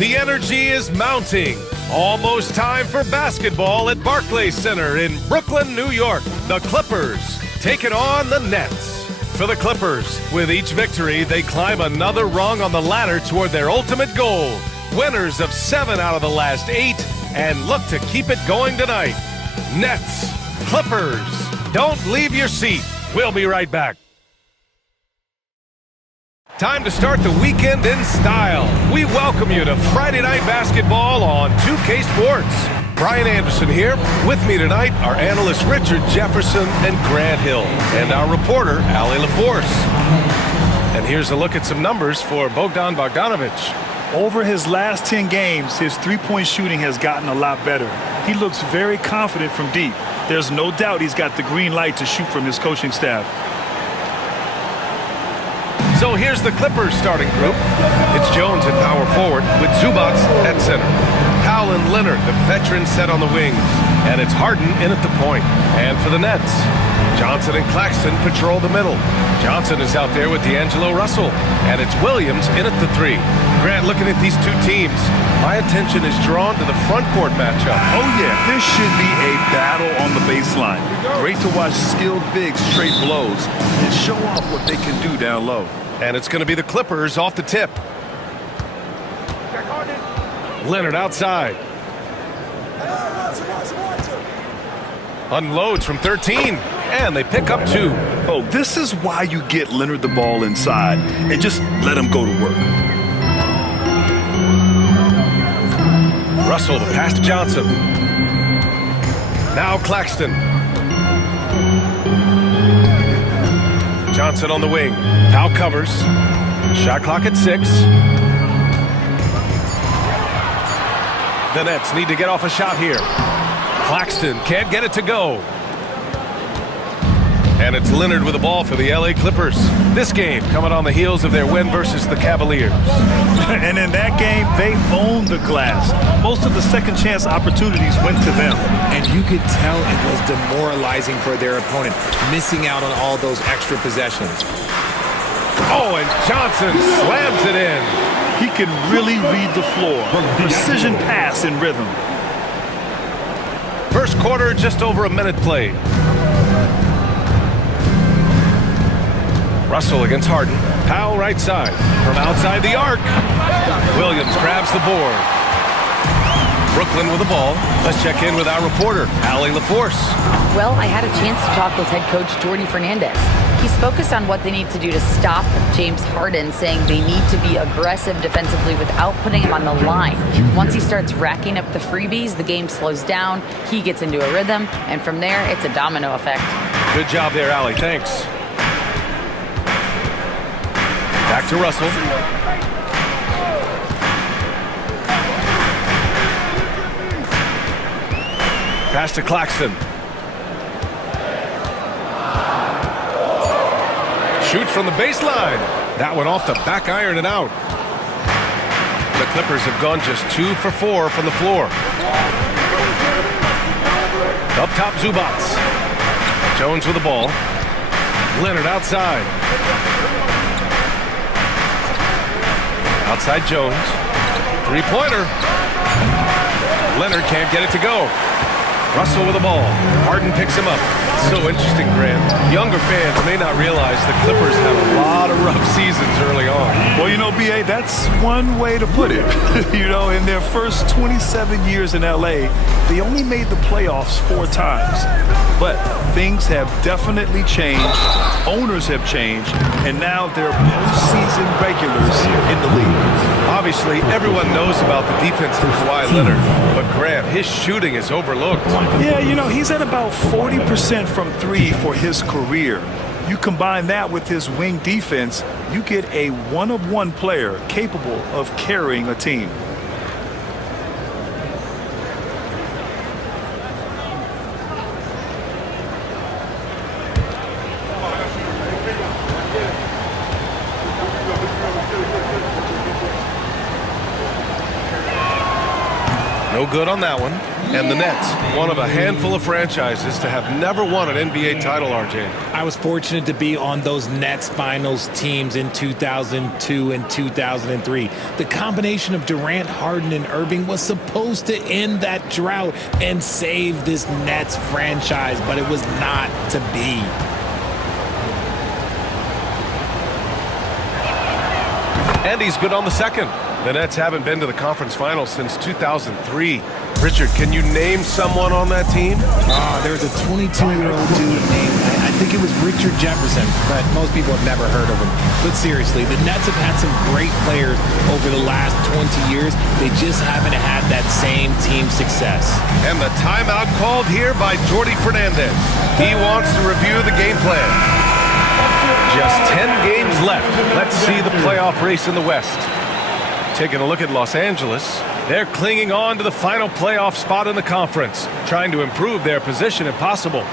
The energy is mounting. Almost time for basketball at Barclays Center in Brooklyn, New York. The Clippers taking on the Nets. For the Clippers, with each victory, they climb another rung on the ladder toward their ultimate goal. Winners of 7 out of the last 8 and look to keep it going tonight. Nets, Clippers, don't leave your seat. We'll be right back. Time to start the weekend in style. We welcome you to Friday Night Basketball on 2K Sports. Brian Anderson here. With me tonight are analysts Richard Jefferson and Grant Hill, and our reporter, Allie LaForce. And here's a look at some numbers for Bogdan Bogdanovic. Over his last 10 games, his three-point shooting has gotten a lot better. He looks very confident from deep. There's no doubt he's got the green light to shoot from his coaching staff. So here's the Clippers starting group. It's Jones at power forward with Zubac at center. Powell and Leonard, the veterans, set on the wings. And it's Harden in at the point. And for the Nets, Johnson and Claxton patrol the middle. Johnson is out there with D'Angelo Russell. And it's Williams in at the 3. Grant, looking at these two teams, my attention is drawn to the front court matchup. Oh yeah, this should be a battle on the baseline. Great to watch skilled bigs straight blows and show off what they can do down low. And it's going to be the Clippers off the tip. Leonard outside. Unloads from 13. And they pick up 2. Oh, this is why you get Leonard the ball inside and just let him go to work. Russell the pass to Johnson. Now Claxton. Johnson on the wing. Powell covers. Shot clock at 6. The Nets need to get off a shot here. Claxton can't get it to go. And it's Leonard with the ball for the LA Clippers. This game coming on the heels of their win versus the Cavaliers. And in that game, they owned the glass. Most of the second chance opportunities went to them. And you could tell it was demoralizing for their opponent, missing out on all those extra possessions. Oh, and Johnson slams it in. He can really read the floor. Precision pass in rhythm. First quarter, just over a minute played. Russell against Harden. Powell right side. From outside the arc. Williams grabs the board. Brooklyn with the ball. Let's check in with our reporter, Allie LaForce. Well, I had a chance to talk with head coach Jordi Fernandez. He's focused on what they need to do to stop James Harden, saying they need to be aggressive defensively without putting him on the line. Once he starts racking up the freebies, the game slows down, he gets into a rhythm, and from there, it's a domino effect. Good job there, Allie. Thanks. Back to Russell. Pass to Claxton. Shoots from the baseline. That one off the back iron and out. The Clippers have gone just 2 for 4 from the floor. Up top, Zubac. Jones with the ball. Leonard outside. Outside Jones. Three-pointer. Leonard can't get it to go. Russell with the ball. Harden picks him up. So interesting, Grant. Younger fans may not realize the Clippers have a lot of rough seasons early on. Well, you know, B.A., that's one way to put it. You know, in their first 27 years in L.A., they only made the playoffs 4 times. But things have definitely changed. Owners have changed. And now they're postseason regulars in the league. Obviously, everyone knows about the defense of Kawhi Leonard. But, Grant, his shooting is overlooked. Yeah, you know, he's at about 40% from 3 for his career. You combine that with his wing defense, you get a one-of-one player capable of carrying a team. No good on that one. And the Nets, one of a handful of franchises to have never won an NBA title, RJ. I was fortunate to be on those Nets finals teams in 2002 and 2003. The combination of Durant, Harden, and Irving was supposed to end that drought and save this Nets franchise, but it was not to be. And he's good on the second. The Nets haven't been to the conference finals since 2003. Richard, can you name someone on that team? There's a 22-year-old dude named, I think it was Richard Jefferson, but most people have never heard of him. But seriously, the Nets have had some great players over the last 20 years. They just haven't had that same team success. And the timeout called here by Jordi Fernandez. He wants to review the game plan. Just 10 games left. Let's see the playoff race in the West. Taking a look at Los Angeles, they're clinging on to the final playoff spot in the conference, trying to improve their position if possible.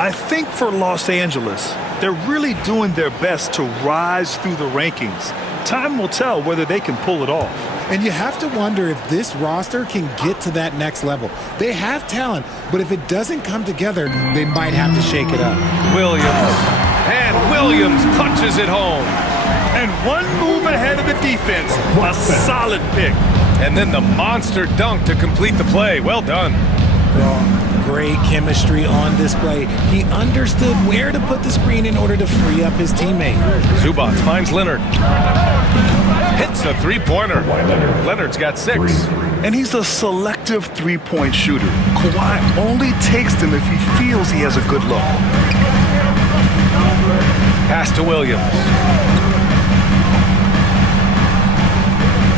I think for Los Angeles, they're really doing their best to rise through the rankings. Time will tell whether they can pull it off. And you have to wonder if this roster can get to that next level. They have talent, but if it doesn't come together, they might have to shake it up. Williams punches it home. And one move ahead of the defense. A solid pick. And then the monster dunk to complete the play. Well done. Great chemistry on display. He understood where to put the screen in order to free up his teammate. Zubac finds Leonard. Hits a three-pointer. Leonard's got 6. And he's a selective three-point shooter. Kawhi only takes them if he feels he has a good look. Pass to Williams.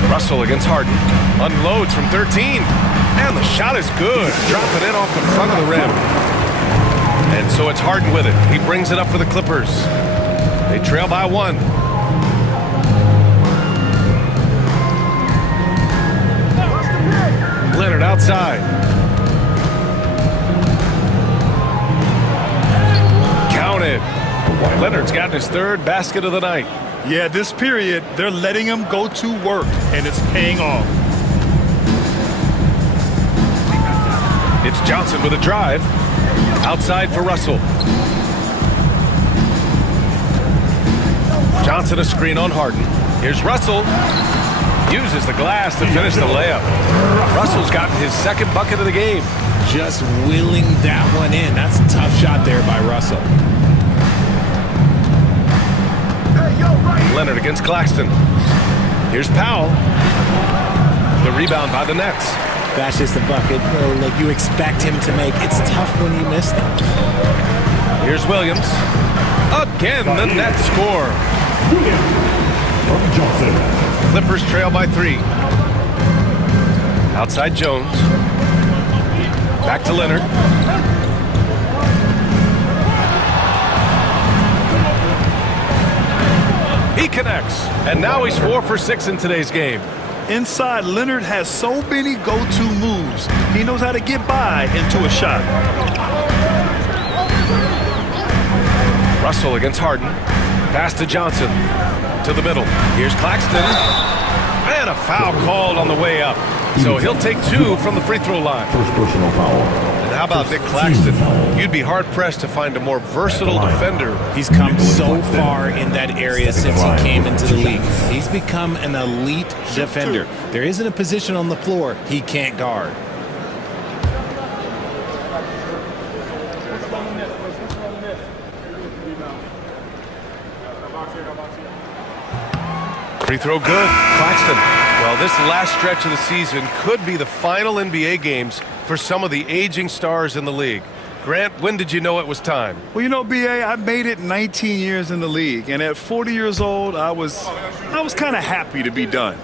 Russell against Harden. Unloads from 13. And the shot is good. Dropping it off the front of the rim. And so it's Harden with it. He brings it up for the Clippers. They trail by 1. Leonard outside. Counted. Leonard's got his 3rd basket of the night. Yeah, this period, they're letting him go to work, and it's paying off. It's Johnson with a drive. Outside for Russell. Johnson a screen on Harden. Here's Russell. Uses the glass to finish the layup. Russell's gotten his 2nd bucket of the game. Just willing that one in. That's a tough shot there by Russell. Leonard against Claxton. Here's Powell. The rebound by the Nets. That's just a bucket like you expect him to make. It's tough when you miss them. Here's Williams. Again, the Nets score. Clippers trail by 3. Outside Jones. Back to Leonard. He connects, and now he's 4 for 6 in today's game. Inside, Leonard has so many go-to moves. He knows how to get by into a shot. Russell against Harden. Pass to Johnson. To the middle. Here's Claxton. And a foul called on the way up. So he'll take 2 from the free throw line. First personal foul. And how about Nick Claxton? You'd be hard-pressed to find a more versatile defender. He's come so far in that area since he came into the league. He's become an elite defender. There isn't a position on the floor he can't guard. Free throw good. Claxton. Well, this last stretch of the season could be the final NBA games for some of the aging stars in the league. Grant, when did you know it was time? Well, you know, B.A., I made it 19 years in the league, and at 40 years old, I was kind of happy to be done.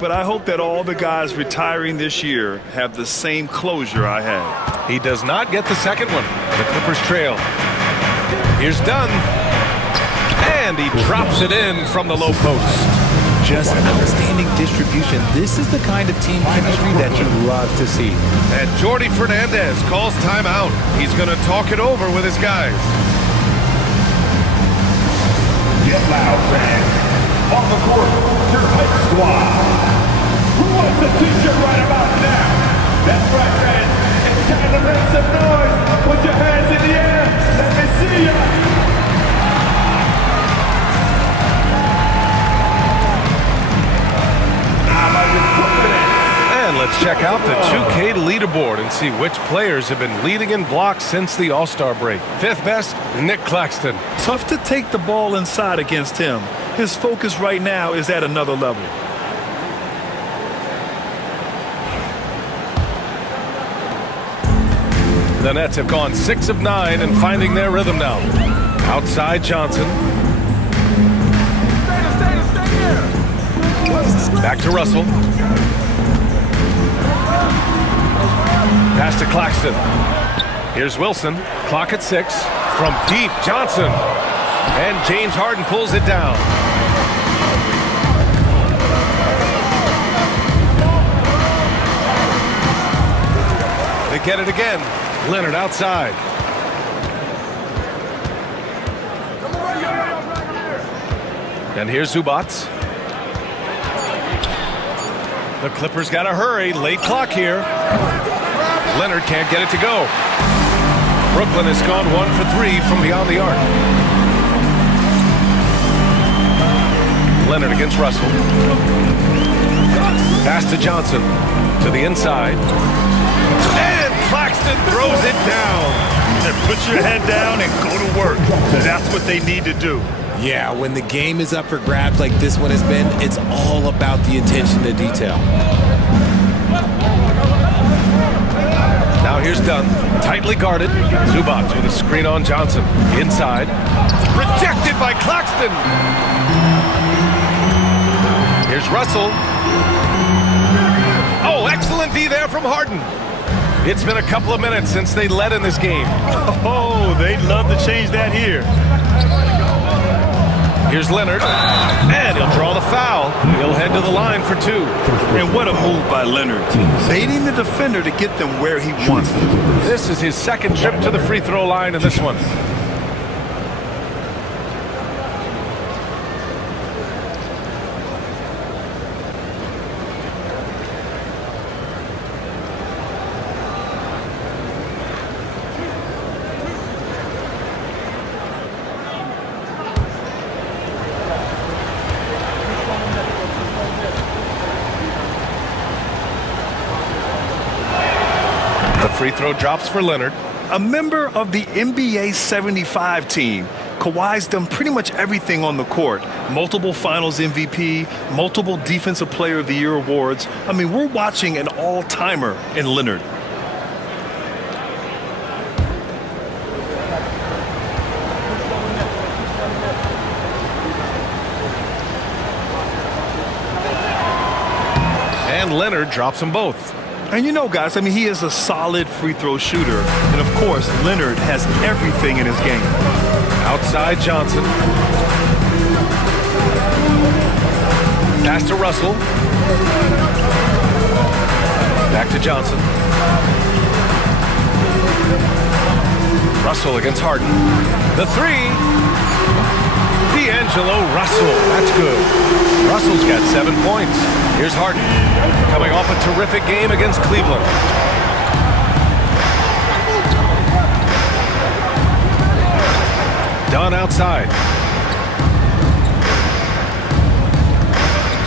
But I hope that all the guys retiring this year have the same closure I had. He does not get the second one. The Clippers trail. Here's Dunn. And he drops it in from the low post. Just outstanding distribution. This is the kind of team chemistry that you love to see. And Jordi Fernandez calls timeout. He's going to talk it over with his guys. Get loud, fans. On the court, your hype squad. Who wants a t-shirt right about now? some noise. Put your hands in the air. Let me see ya. And let's check out the 2K leaderboard and see which players have been leading in blocks since the All-Star break. Fifth best, Nick Claxton. Tough to take the ball inside against him. His focus right now is at another level. The Nets have gone 6 of 9 and finding their rhythm now. Outside Johnson. Back to Russell. Pass to Claxton. Here's Wilson. Clock at 6. From deep, Johnson. And James Harden pulls it down. They get it again. Leonard outside. And here's Zubac. The Clippers got to hurry. Late clock here. Leonard can't get it to go. Brooklyn has gone 1 for 3 from beyond the arc. Leonard against Russell. Pass to Johnson. To the inside. And Claxton throws it down. And put your head down and go to work. That's what they need to do. Yeah, when the game is up for grabs like this one has been, it's all about the attention to detail. Now here's Dunn, tightly guarded. Zubac with a screen on Johnson. Inside. Rejected by Claxton. Here's Russell. Oh, excellent D there from Harden. It's been a couple of minutes since they led in this game. Oh, they'd love to change that here. Here's Leonard, and he'll draw the foul. He'll head to the line for 2. And what a move by Leonard. Baiting the defender to get them where he wants them. This is his second trip to the free throw line in this one. Free throw drops for Leonard. A member of the NBA 75 team, Kawhi's done pretty much everything on the court. Multiple Finals MVP, multiple Defensive Player of the Year awards. I mean, we're watching an all-timer in Leonard. And Leonard drops them both. And you know, guys, I mean, he is a solid free throw shooter. And, of course, Leonard has everything in his game. Outside Johnson. Pass to Russell. Back to Johnson. Russell against Harden. The 3. D'Angelo Russell. That's good. Russell's got 7 points. Here's Harden. Coming off a terrific game against Cleveland. Dunn outside.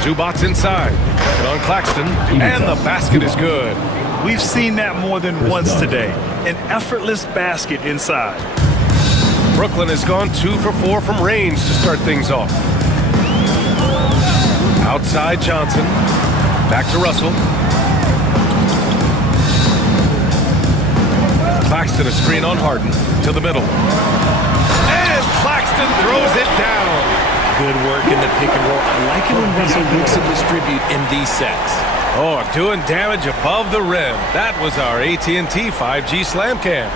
Zubac inside. And on Claxton. And the basket is good. We've seen that more than once today. An effortless basket inside. Brooklyn has gone 2 for 4 from range to start things off. Outside Johnson. Back to Russell. Claxton a screen on Harden to the middle. And Claxton throws it down. Good work in the pick and roll. I like it when Russell looks to distribute in these sets. Oh, doing damage above the rim. That was our AT&T 5G Slam Cam.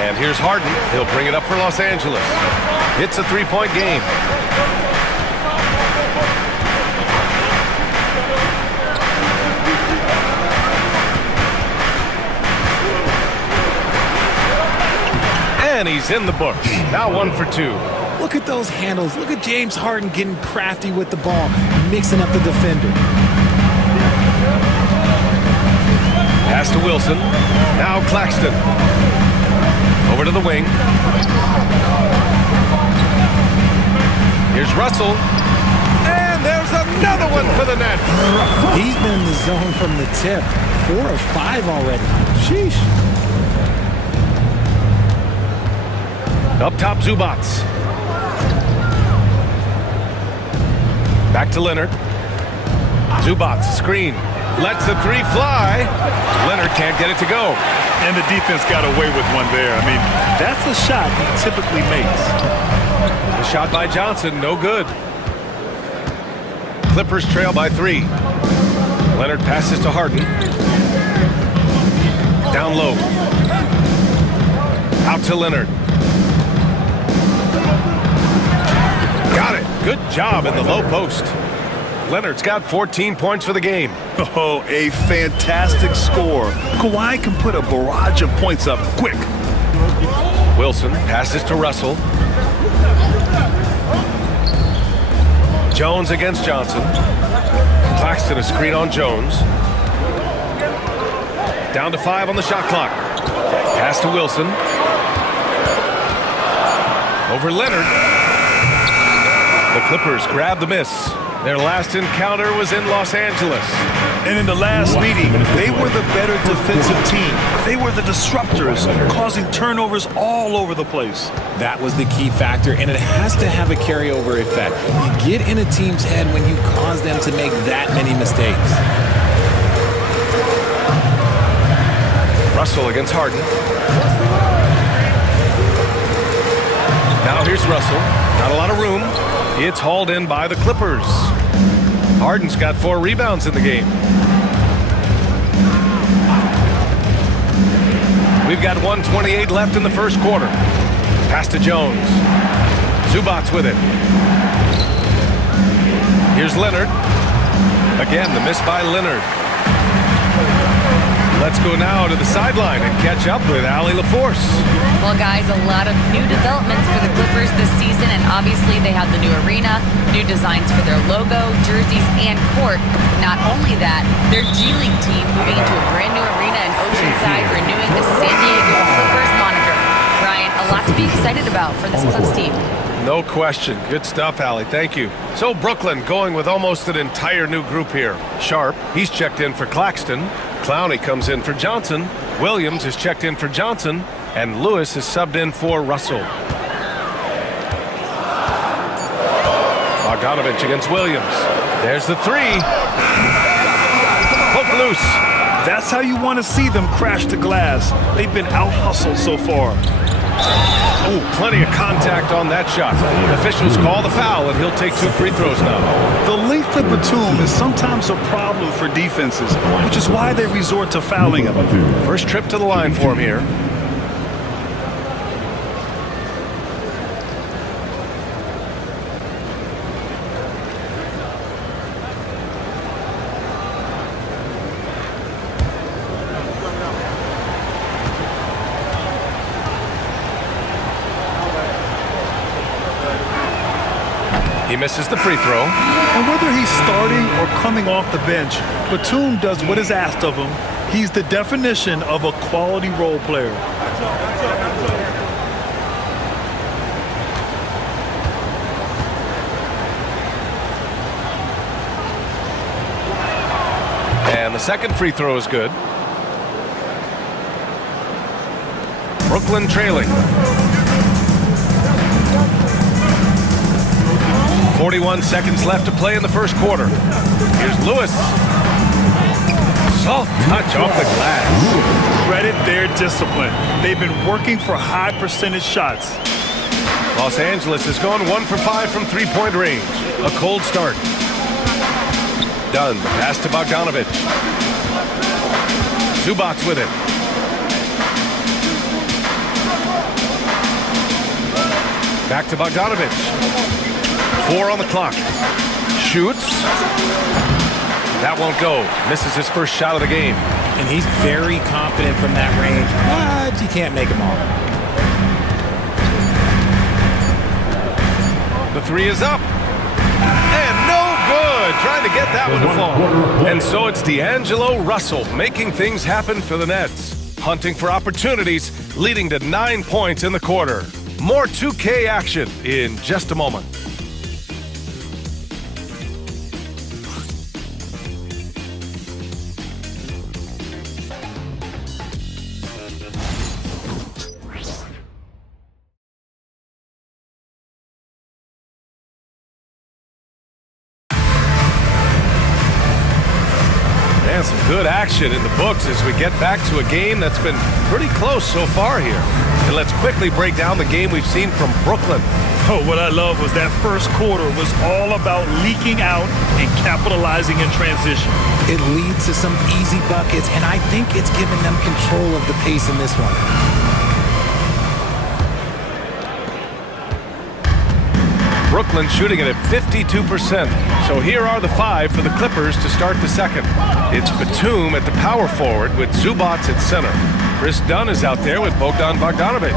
And here's Harden. He'll bring it up for Los Angeles. It's a 3-point game. And he's in the books. Now 1 for 2. Look at those handles. Look at James Harden getting crafty with the ball, mixing up the defender. Pass Pass to Wilson. Now Claxton. Over to the wing. Here's Russell. And there's another one for the net. He's been in the zone from the tip. 4 of 5 already. Sheesh. Up top, Zubats. Back to Leonard. Zubats, screen. Lets the three fly. Leonard can't get it to go. And the defense got away with one there. I mean, that's a shot he typically makes. The shot by Johnson, no good. Clippers trail by 3. Leonard passes to Harden. Down low. Out to Leonard. Got it. Good job in the low post. Leonard's got 14 points for the game. Oh, a fantastic score. Kawhi can put a barrage of points up quick. Wilson passes to Russell. Jones against Johnson. Claxton a screen on Jones. Down to 5 on the shot clock. Pass to Wilson. Over Leonard. The Clippers grab the miss. Their last encounter was in Los Angeles. And in the last meeting, they were the better defensive team. They were the disruptors, causing turnovers all over the place. That was the key factor, and it has to have a carryover effect. You get in a team's head when you cause them to make that many mistakes. Russell against Harden. Now here's Russell. Not a lot of room. It's hauled in by the Clippers. Harden's got 4 rebounds in the game. We've got 1:28 left in the first quarter. Pass to Jones. Zubats with it. Here's Leonard. Again, the miss by Leonard. Let's go now to the sideline and catch up with Allie LaForce. Well, guys, a lot of new developments for the Clippers this season, and obviously they have the new arena, new designs for their logo, jerseys, and court. Not only that, their G League team moving into a brand new arena in Oceanside, renewing the San Diego Clippers moniker. Ryan, a lot to be excited about for this Clips team. No question. Good stuff, Allie. Thank you. So Brooklyn going with almost an entire new group here. Sharp, he's checked in for Claxton. Clowney comes in for Johnson. Williams is checked in for Johnson. And Lewis is subbed in for Russell. Bogdanovich against Williams. There's the 3. Poke loose. That's how you want to see them crash the glass. They've been out-hustled so far. Ooh, plenty of contact on that shot. Officials call the foul, and he'll take 2 free throws now. The length of Batum is sometimes a problem for defenses, which is why they resort to fouling him. First trip to the line for him here. He misses the free throw. And whether he's starting or coming off the bench, Batum does what is asked of him. He's the definition of a quality role player. And the second free throw is good. Brooklyn trailing. 41 seconds left to play in the first quarter. Here's Lewis. Soft touch off the glass. Credit their discipline. They've been working for high percentage shots. Los Angeles has gone 1 for 5 from three-point range. A cold start. Dunn, pass to Bogdanovich. Zubats with it. Back to Bogdanovich. 4 on the clock. Shoots. That won't go. Misses his first shot of the game. And he's very confident from that range, but you can't make him all. The 3 is up. And no good. trying to get that one to fall. And so it's D'Angelo Russell making things happen for the Nets. Hunting for opportunities, leading to 9 points in the quarter. More 2K action in just a moment. And some good action in the books as we get back to a game that's been pretty close so far here. And let's quickly break down the game we've seen from Brooklyn. Oh, what I love was that first quarter was all about leaking out and capitalizing in transition. It leads to some easy buckets, and I think it's given them control of the pace in this one. Brooklyn shooting it at 52%. So here are the 5 for the Clippers to start the second. It's Batum at the power forward with Zubac at center. Chris Dunn is out there with Bogdan Bogdanovic.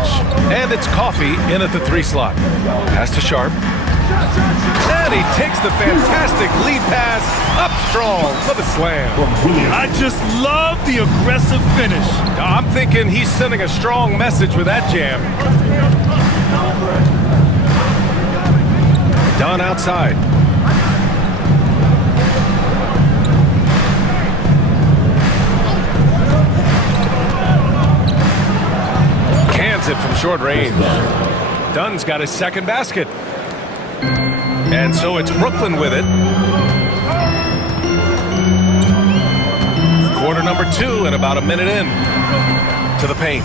And it's Coffey in at the 3 slot. Pass to Sharp. And he takes the fantastic lead pass up strong for the slam. I just love the aggressive finish. I'm thinking he's sending a strong message with that jam. Dunn outside. Cans it from short range. Dunn's got his second basket. And so it's Brooklyn with it. Quarter number 2 and about a minute in to the paint.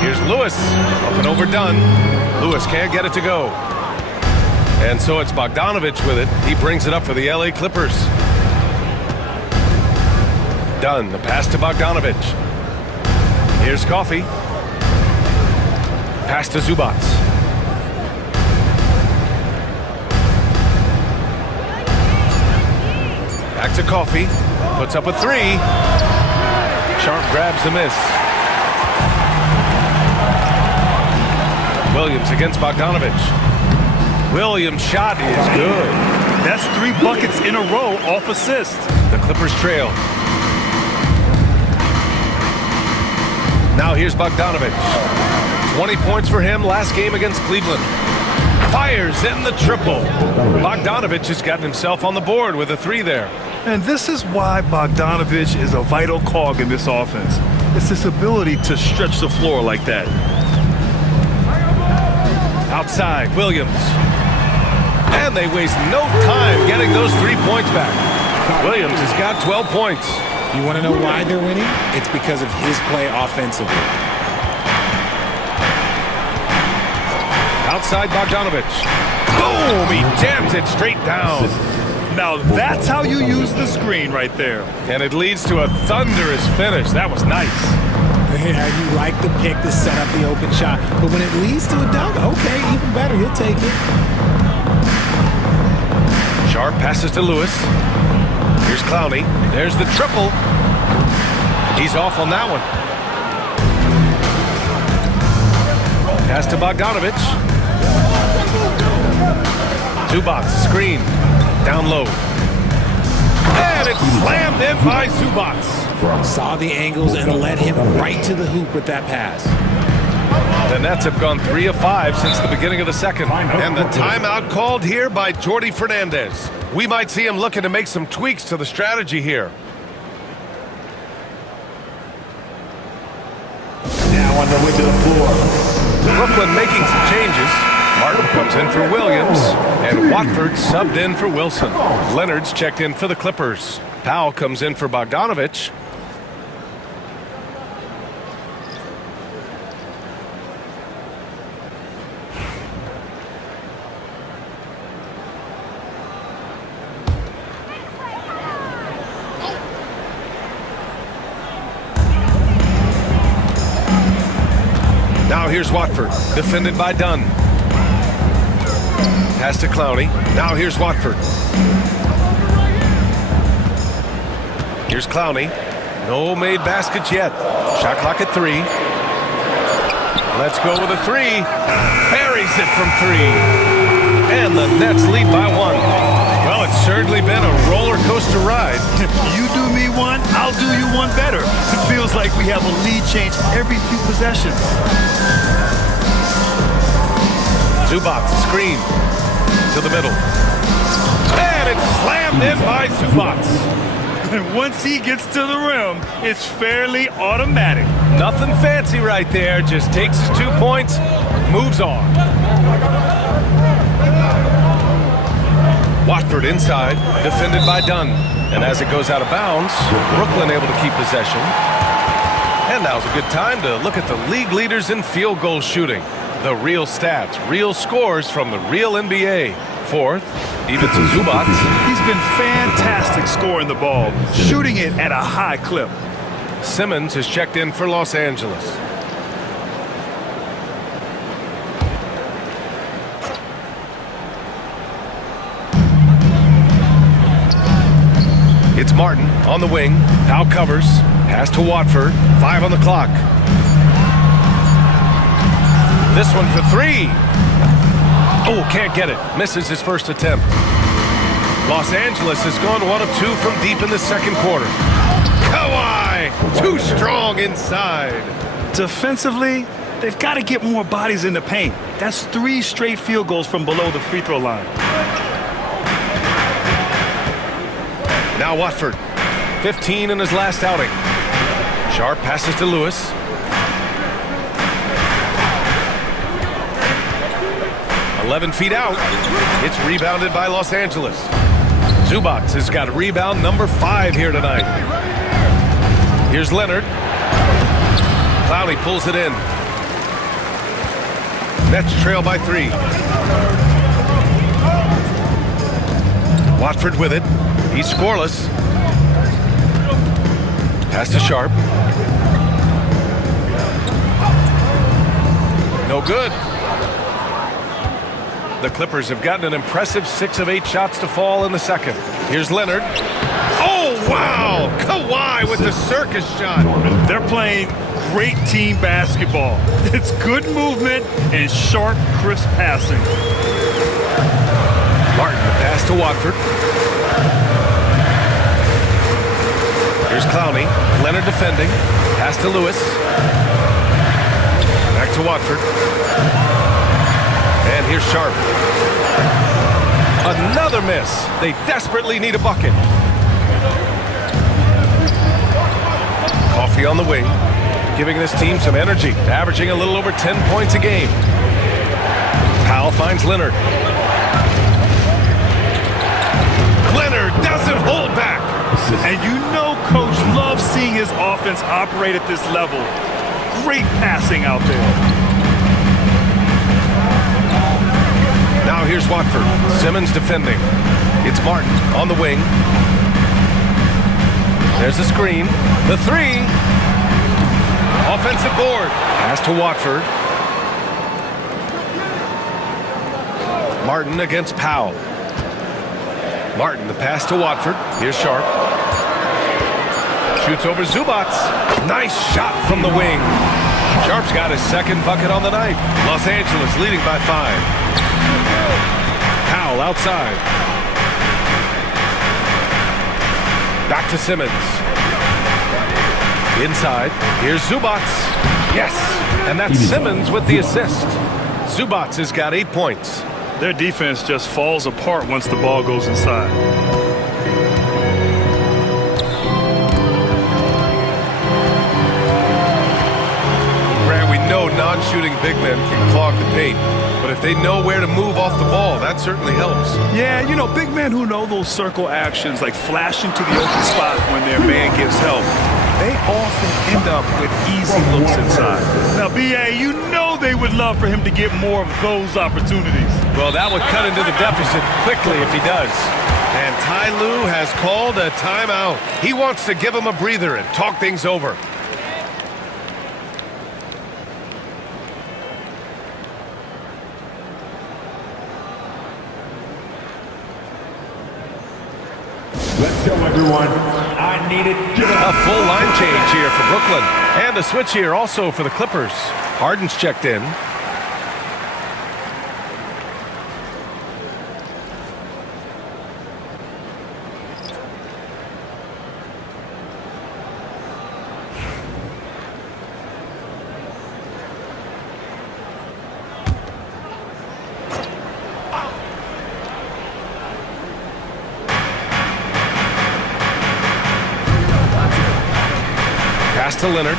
Here's Lewis up and over Dunn. Lewis can't get it to go. And so it's Bogdanovic with it. He brings it up for the LA Clippers. Dunn, the pass to Bogdanovic. Here's Coffey. Pass to Zubac. Back to Coffey. Puts up a 3. Sharp grabs the miss. Williams against Bogdanovic. Williams' shot is good. That's 3 buckets in a row off assist. The Clippers trail. Now here's Bogdanovic. 20 points for him last game against Cleveland. Fires in the triple. Bogdanovic has gotten himself on the board with a 3 there. And this is why Bogdanovic is a vital cog in this offense. It's his ability to stretch the floor like that. Outside, Williams. And they waste no time getting those 3 points back. Williams has got 12 points. You want to know why they're winning? It's because of his play offensively. Outside Bogdanovic. Boom! He jams it straight down. Now that's how you use the screen right there. And it leads to a thunderous finish. That was nice. Yeah, you like the pick to set up the open shot. But when it leads to a dunk, okay, even better. You'll take it. Sharp passes to Lewis. Here's Clowney. There's the triple. He's off on that one. Pass to Bogdanovic. Zubac, screen. Down low. And it's slammed in by Zubac. Saw the angles and led him right to the hoop with that pass. The Nets have gone 3 of 5 since the beginning of the second. And the timeout called here by Jordi Fernandez. We might see him looking to make some tweaks to the strategy here. Now on the way to the floor. Brooklyn making some changes. Martin comes in for Williams, and Watford subbed in for Wilson. Leonard's checked in for the Clippers. Powell comes in for Bogdanovic. Now here's Watford, defended by Dunn. Pass to Clowney. Now here's Watford. Here's Clowney. No made baskets yet. Shot clock at 3. Let's go with a 3. Buries it from 3. And the Nets lead by 1. Well, it's certainly been a roller coaster ride. You do me one, I'll do you one better. It feels like we have a lead change every few possessions. Zubac screen to the middle. And it's slammed in by Zubac. And once he gets to the rim, it's fairly automatic. Nothing fancy right there. Just takes his 2 points, moves on. Watford inside, defended by Dunn. And as it goes out of bounds, Brooklyn able to keep possession. And now's a good time to look at the league leaders in field goal shooting. The real stats, real scores from the real NBA. Fourth, even to Zubac. He's been fantastic scoring the ball, shooting it at a high clip. Simmons has checked in for Los Angeles. It's Martin on the wing. Now covers. Pass to Watford. 5 on the clock. This one for 3. Oh, can't get it. Misses his first attempt. Los Angeles has gone 1 of 2 from deep in the second quarter. Kawhi, too strong inside. Defensively, they've got to get more bodies in the paint. That's 3 straight field goals from below the free throw line. Now Watford, 15 in his last outing. Sharp passes to Lewis. "11 feet out. It's rebounded by Los Angeles. Zubac has got rebound number 5 here tonight. Here's Leonard. Clowney pulls it in. Nets trail by 3. Watford with it. He's scoreless. Pass to Sharp. No good. The Clippers have gotten an impressive 6 of 8 shots to fall in the second. Here's Leonard. Oh, wow! Kawhi with the circus shot. They're playing great team basketball. It's good movement and sharp, crisp passing. Martin, the pass to Watford. Here's Clowney. Leonard defending. Pass to Lewis. Back to Watford. And here's Sharp. Another miss. They desperately need a bucket. Coffey on the wing, giving this team some energy, averaging a little over 10 points a game. Powell finds Leonard. Leonard doesn't hold back. And you know Coach loves seeing his offense operate at this level. Great passing out there. Now here's Watford. Simmons defending. It's Martin on the wing. There's the screen. The 3. Offensive board. Pass to Watford. Martin against Powell. Martin, the pass to Watford. Here's Sharp. Shoots over Zubac. Nice shot from the wing. Sharp's got his second bucket on the night. Los Angeles leading by 5. Powell outside. Back to Simmons. Inside. Here's Zubac. Yes. And that's Simmons with the assist. Zubac has got 8 points. Their defense just falls apart once the ball goes inside. Grant, we know non-shooting big men can clog the paint. But if they know where to move off the ball, that certainly helps. Yeah, you know, big men who know those circle actions, like flashing to the open spot when their man gives help, they often end up with easy looks inside. Now, B.A., you know they would love for him to get more of those opportunities. Well, that would cut into the deficit quickly if he does. And Ty Lue has called a timeout. He wants to give him a breather and talk things over. Let's go, everyone. I need it. A full line change here for Brooklyn. And a switch here also for the Clippers. Harden's checked in. Pass to Leonard.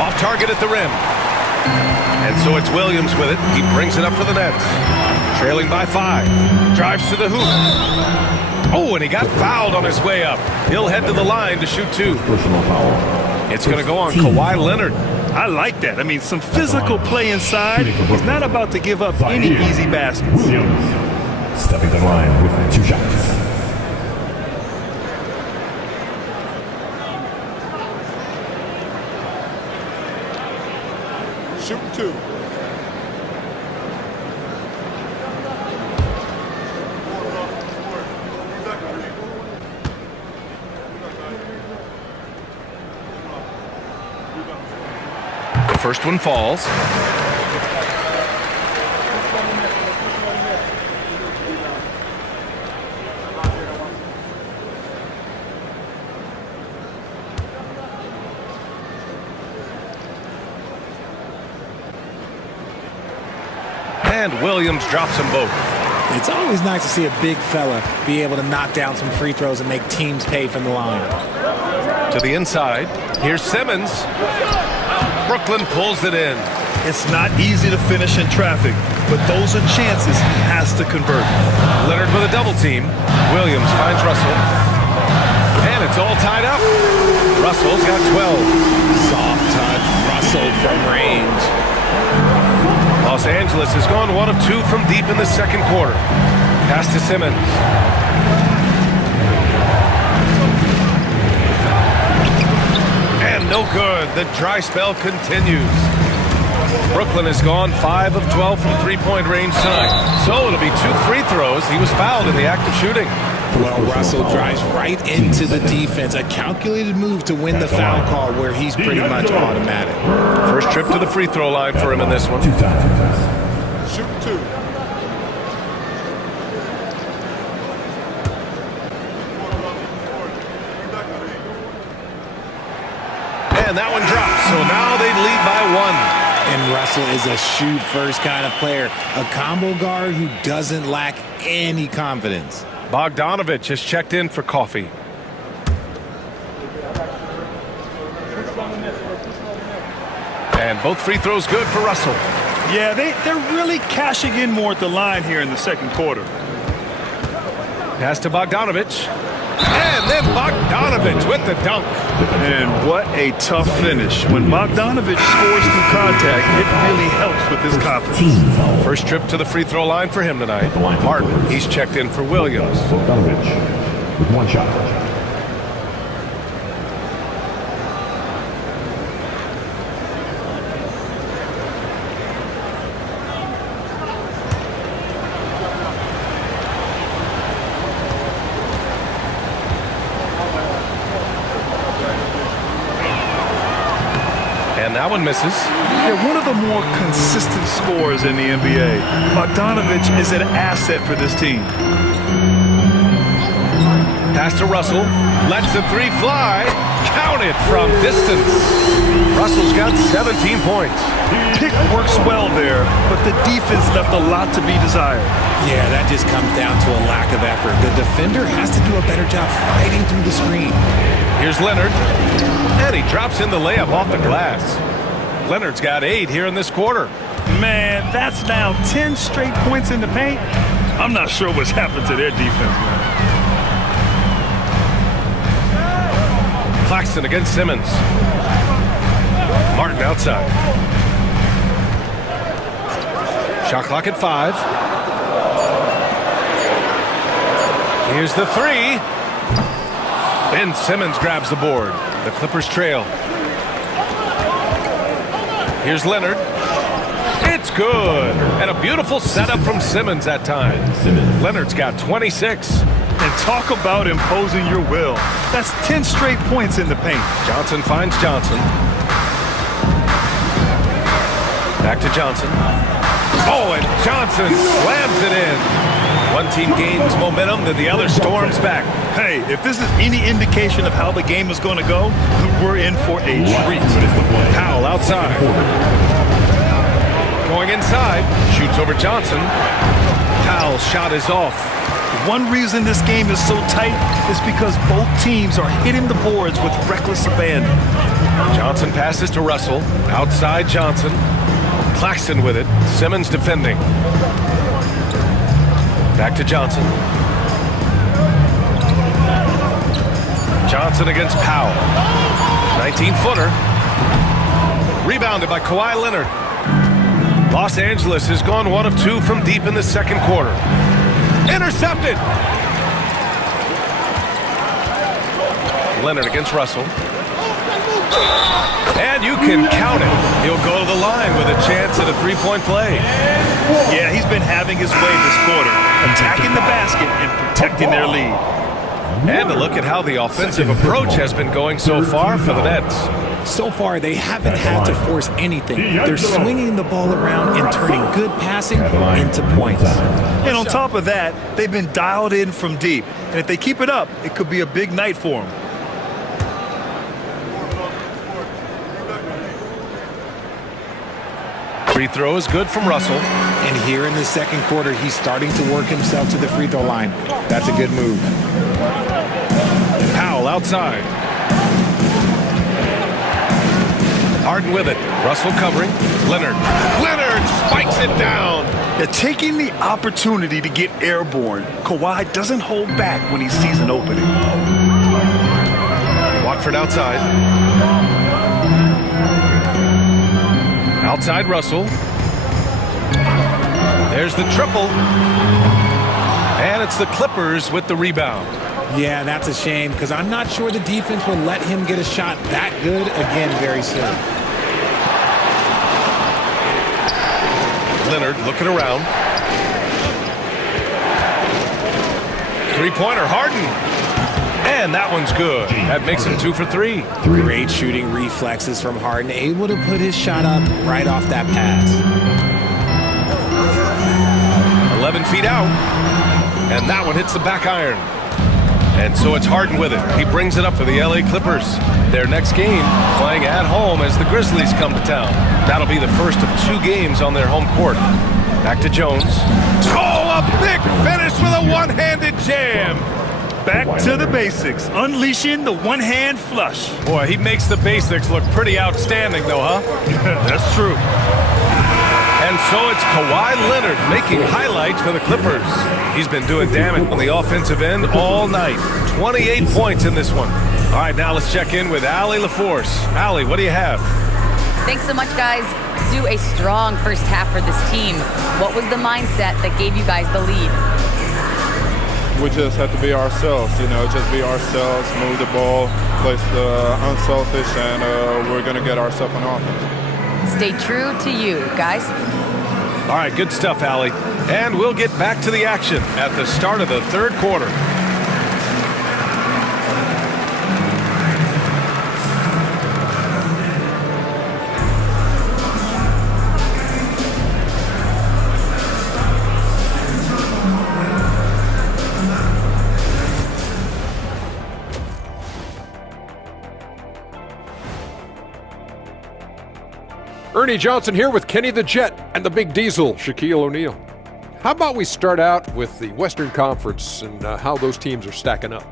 Off target at the rim. And so it's Williams with it. He brings it up for the Nets. Trailing by 5. Drives to the hoop. Oh, and he got fouled on his way up. He'll head to the line to shoot 2. Personal foul. It's going to go on Kawhi Leonard. I like that. I mean, some physical play inside. He's not about to give up any easy baskets. Williams stepping the line with 2 shots. Shoot 2. The first one falls. And Williams drops them both. It's always nice to see a big fella be able to knock down some free throws and make teams pay from the line. To the inside. Here's Simmons. Brooklyn pulls it in. It's not easy to finish in traffic, but those are chances he has to convert. Leonard with a double team. Williams finds Russell. And it's all tied up. Russell's got 12. Soft touch, Russell from range. Los Angeles has gone 1 of 2 from deep in the second quarter. Pass to Simmons. And no good. The dry spell continues. Brooklyn has gone 5 of 12 from three-point range tonight. So it'll be 2 free throws. He was fouled in the act of shooting. Well, Russell drives right into the defense. A calculated move to win the foul call where he's pretty much automatic. First trip to the free throw line for him in this one. Shoot 2. And that one drops. So now they lead by 1. And Russell is a shoot-first kind of player. A combo guard who doesn't lack any confidence. Bogdanovich has checked in for coffee. And both free throws good for Russell. Yeah, they're really cashing in more at the line here in the second quarter. Pass to Bogdanovich. And then Bogdanovich with the dunk. And what a tough finish. When Bogdanovich scores through contact, it really helps with his confidence. First trip to the free throw line for him tonight. Martin, he's checked in for Williams. Bogdanovich with 1 shot. And that one misses. They're one of the more consistent scorers in the NBA. Bogdanovich is an asset for this team. Pass to Russell. Lets the 3 fly. Count it from distance. Russell's got 17 points. Pick works well there, but the defense left a lot to be desired. Yeah, that just comes down to a lack of effort. The defender has to do a better job fighting through the screen. Here's Leonard. And he drops in the layup off the glass. Leonard's got 8 here in this quarter. Man, that's now 10 straight points in the paint. I'm not sure what's happened to their defense, man. Claxton against Simmons. Martin outside. Shot clock at 5. Here's the 3. Ben Simmons grabs the board. The Clippers trail. Here's Leonard. It's good. And a beautiful setup from Simmons that time. Leonard's got 26. And talk about imposing your will. That's 10 straight points in the paint. Johnson finds Johnson. Back to Johnson. Oh, and Johnson slams it in. One team gains momentum, then the other storms back. Hey, if this is any indication of how the game is going to go, we're in for a treat. Powell outside. Going inside. Shoots over Johnson. Powell's shot is off. One reason this game is so tight is because both teams are hitting the boards with reckless abandon. Johnson passes to Russell. Outside Johnson. Claxton with it. Simmons defending. Back to Johnson. Johnson against Powell. 19-footer. Rebounded by Kawhi Leonard. Los Angeles has gone 1 of 2 from deep in the second quarter. Intercepted! Leonard against Russell. And you can count it. He'll go to the line with a chance at a three-point play. Yeah, he's been having his way this quarter, attacking the basket and protecting their lead. And a look at how the offensive approach has been going so far for the Nets. So far, they haven't had to force anything. They're swinging the ball around and turning good passing into points. And on top of that, they've been dialed in from deep. And if they keep it up, it could be a big night for them. Free throw is good from Russell. And here in the second quarter, he's starting to work himself to the free throw line. That's a good move. Powell outside. Harden with it. Russell covering. Leonard. Leonard spikes it down. They're taking the opportunity to get airborne. Kawhi doesn't hold back when he sees an opening. Watford outside. Outside Russell. There's the triple. And it's the Clippers with the rebound. Yeah, that's a shame because I'm not sure the defense will let him get a shot that good again very soon. Leonard looking around. Three-pointer, Harden. And that one's good. That makes him 2 for 3. Great shooting reflexes from Harden, able to put his shot up right off that pass. 11 feet out. And that one hits the back iron. And so it's Harden with it. He brings it up for the LA Clippers. Their next game playing at home as the Grizzlies come to town. That'll be the first of 2 games on their home court. Back to Jones. Oh, a big finish with a one-handed jam. Back to the basics, unleashing the one-hand flush. Boy, he makes the basics look pretty outstanding, though, huh? That's true. And so it's Kawhi Leonard making highlights for the Clippers. He's been doing damage on the offensive end all night. 28 points in this one. All right, now let's check in with Allie LaForce. Allie, what do you have? Thanks so much, guys. Zoo, a strong first half for this team. What was the mindset that gave you guys the lead? We just have to be ourselves, just be ourselves, move the ball, play unselfish, and we're going to get ourselves an offense. Stay true to you, guys. All right, good stuff, Allie. And we'll get back to the action at the start of the third quarter. Ernie Johnson here with Kenny the Jet and the Big Diesel, Shaquille O'Neal. How about we start out with the Western Conference and how those teams are stacking up?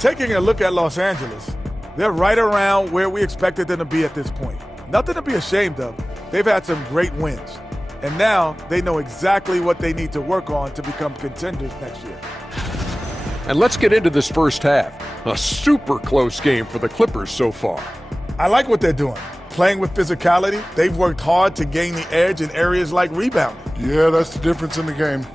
Taking a look at Los Angeles, they're right around where we expected them to be at this point. Nothing to be ashamed of. They've had some great wins. And now they know exactly what they need to work on to become contenders next year. And let's get into this first half. A super close game for the Clippers so far. I like what they're doing. Playing with physicality, they've worked hard to gain the edge in areas like rebounding. Yeah, that's the difference in the game.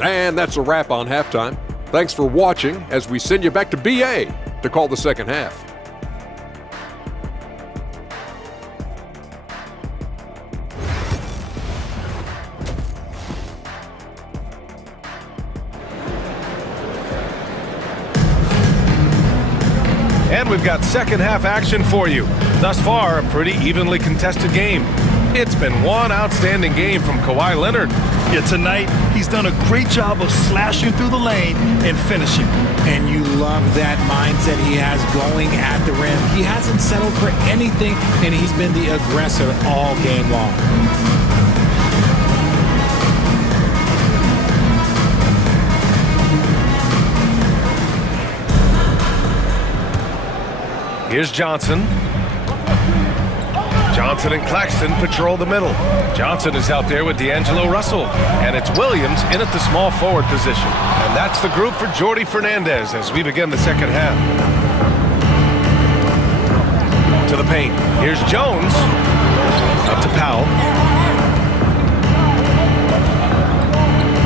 And that's a wrap on halftime. Thanks for watching as we send you back to BA to call the second half. And we've got second half action for you. Thus far, a pretty evenly contested game. It's been one outstanding game from Kawhi Leonard. Yeah, tonight, he's done a great job of slashing through the lane and finishing. And you love that mindset he has going at the rim. He hasn't settled for anything, and he's been the aggressor all game long. Here's Johnson. Johnson and Claxton patrol the middle. Johnson is out there with D'Angelo Russell. And it's Williams in at the small forward position. And that's the group for Jordi Fernandez as we begin the second half. To the paint. Here's Jones. Up to Powell.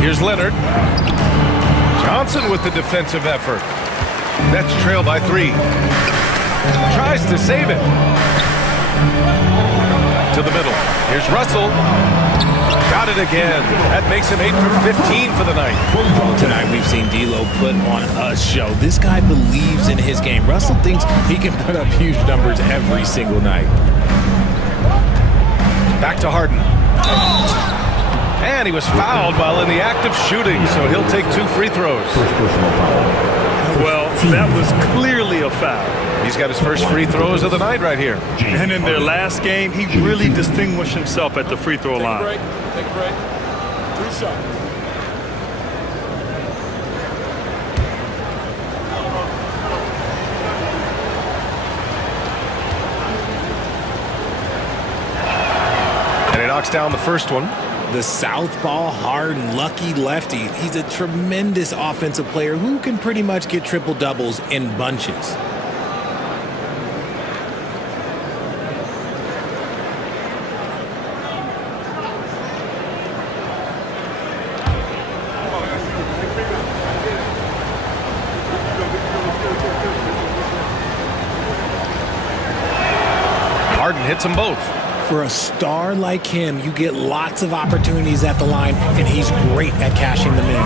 Here's Leonard. Johnson with the defensive effort. Nets trail by 3. Tries to save it. To the middle. Here's Russell. Got it again. That makes him 8 for 15 for the night. Well, tonight we've seen D'Lo put on a show. This guy believes in his game. Russell thinks he can put up huge numbers every single night. Back to Harden. And he was fouled while in the act of shooting, so he'll take 2 free throws. Well, that was clearly a foul. He's got his first free throws of the night right here. And in their last game, he really distinguished himself at the free throw line. Take a break. 3 shots. And he knocks down the first one. The southpaw, hard and lucky lefty. He's a tremendous offensive player who can pretty much get triple-doubles in bunches. Harden hits them both. For a star like him, you get lots of opportunities at the line, and he's great at cashing them in.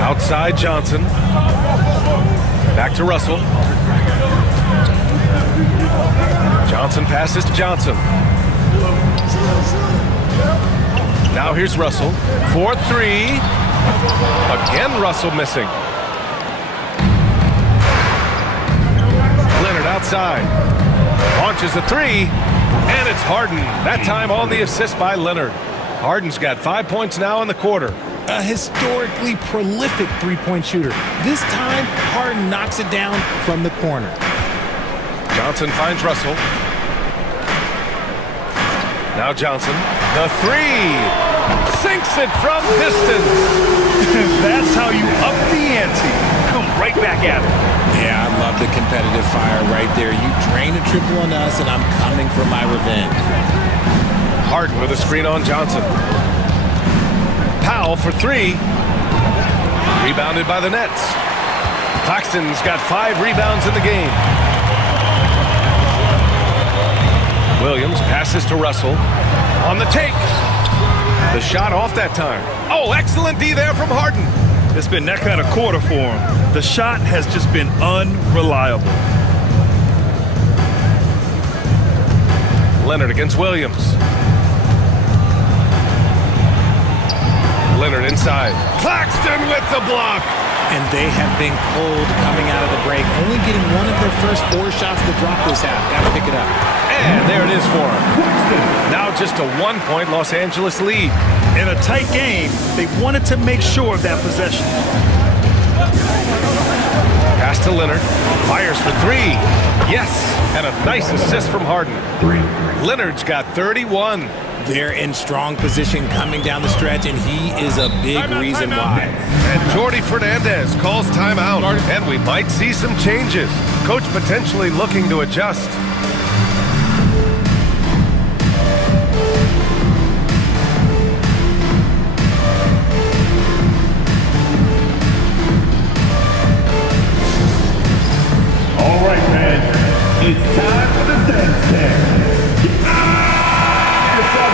Outside Johnson. Back to Russell. Johnson passes to Johnson. Now here's Russell. 4-3. Again Russell missing. Leonard outside. Launches a 3. And it's Harden. That time on the assist by Leonard. Harden's got 5 points now in the quarter. A historically prolific three-point shooter. This time, Harden knocks it down from the corner. Johnson finds Russell. Now Johnson. The 3. Sinks it from distance. That's how you up the ante. Come right back at it. Yeah, I love the competitive fire right there. You drain a triple on us, and I'm coming for my revenge. Harden with a screen on Johnson. Powell for 3. Rebounded by the Nets. Claxton's got 5 rebounds in the game. Williams passes to Russell. On the take. The shot off that time. Oh, excellent D there from Harden. It's been that kind of quarter for him. The shot has just been unreliable. Leonard against Williams. Leonard inside. Claxton with the block. And they have been cold coming out of the break, only getting one of their first 4 shots to drop this half. Got to pick it up. And there it is for him. Now just a 1-point Los Angeles lead. In a tight game, they wanted to make sure of that possession. Pass to Leonard. Fires for 3. Yes. And a nice assist from Harden. Leonard's got 31. They're in strong position coming down the stretch, and he is a big reason why. And Jordi Fernandez calls timeout. And we might see some changes. Coach potentially looking to adjust. All right, man. It's time for the dance stand.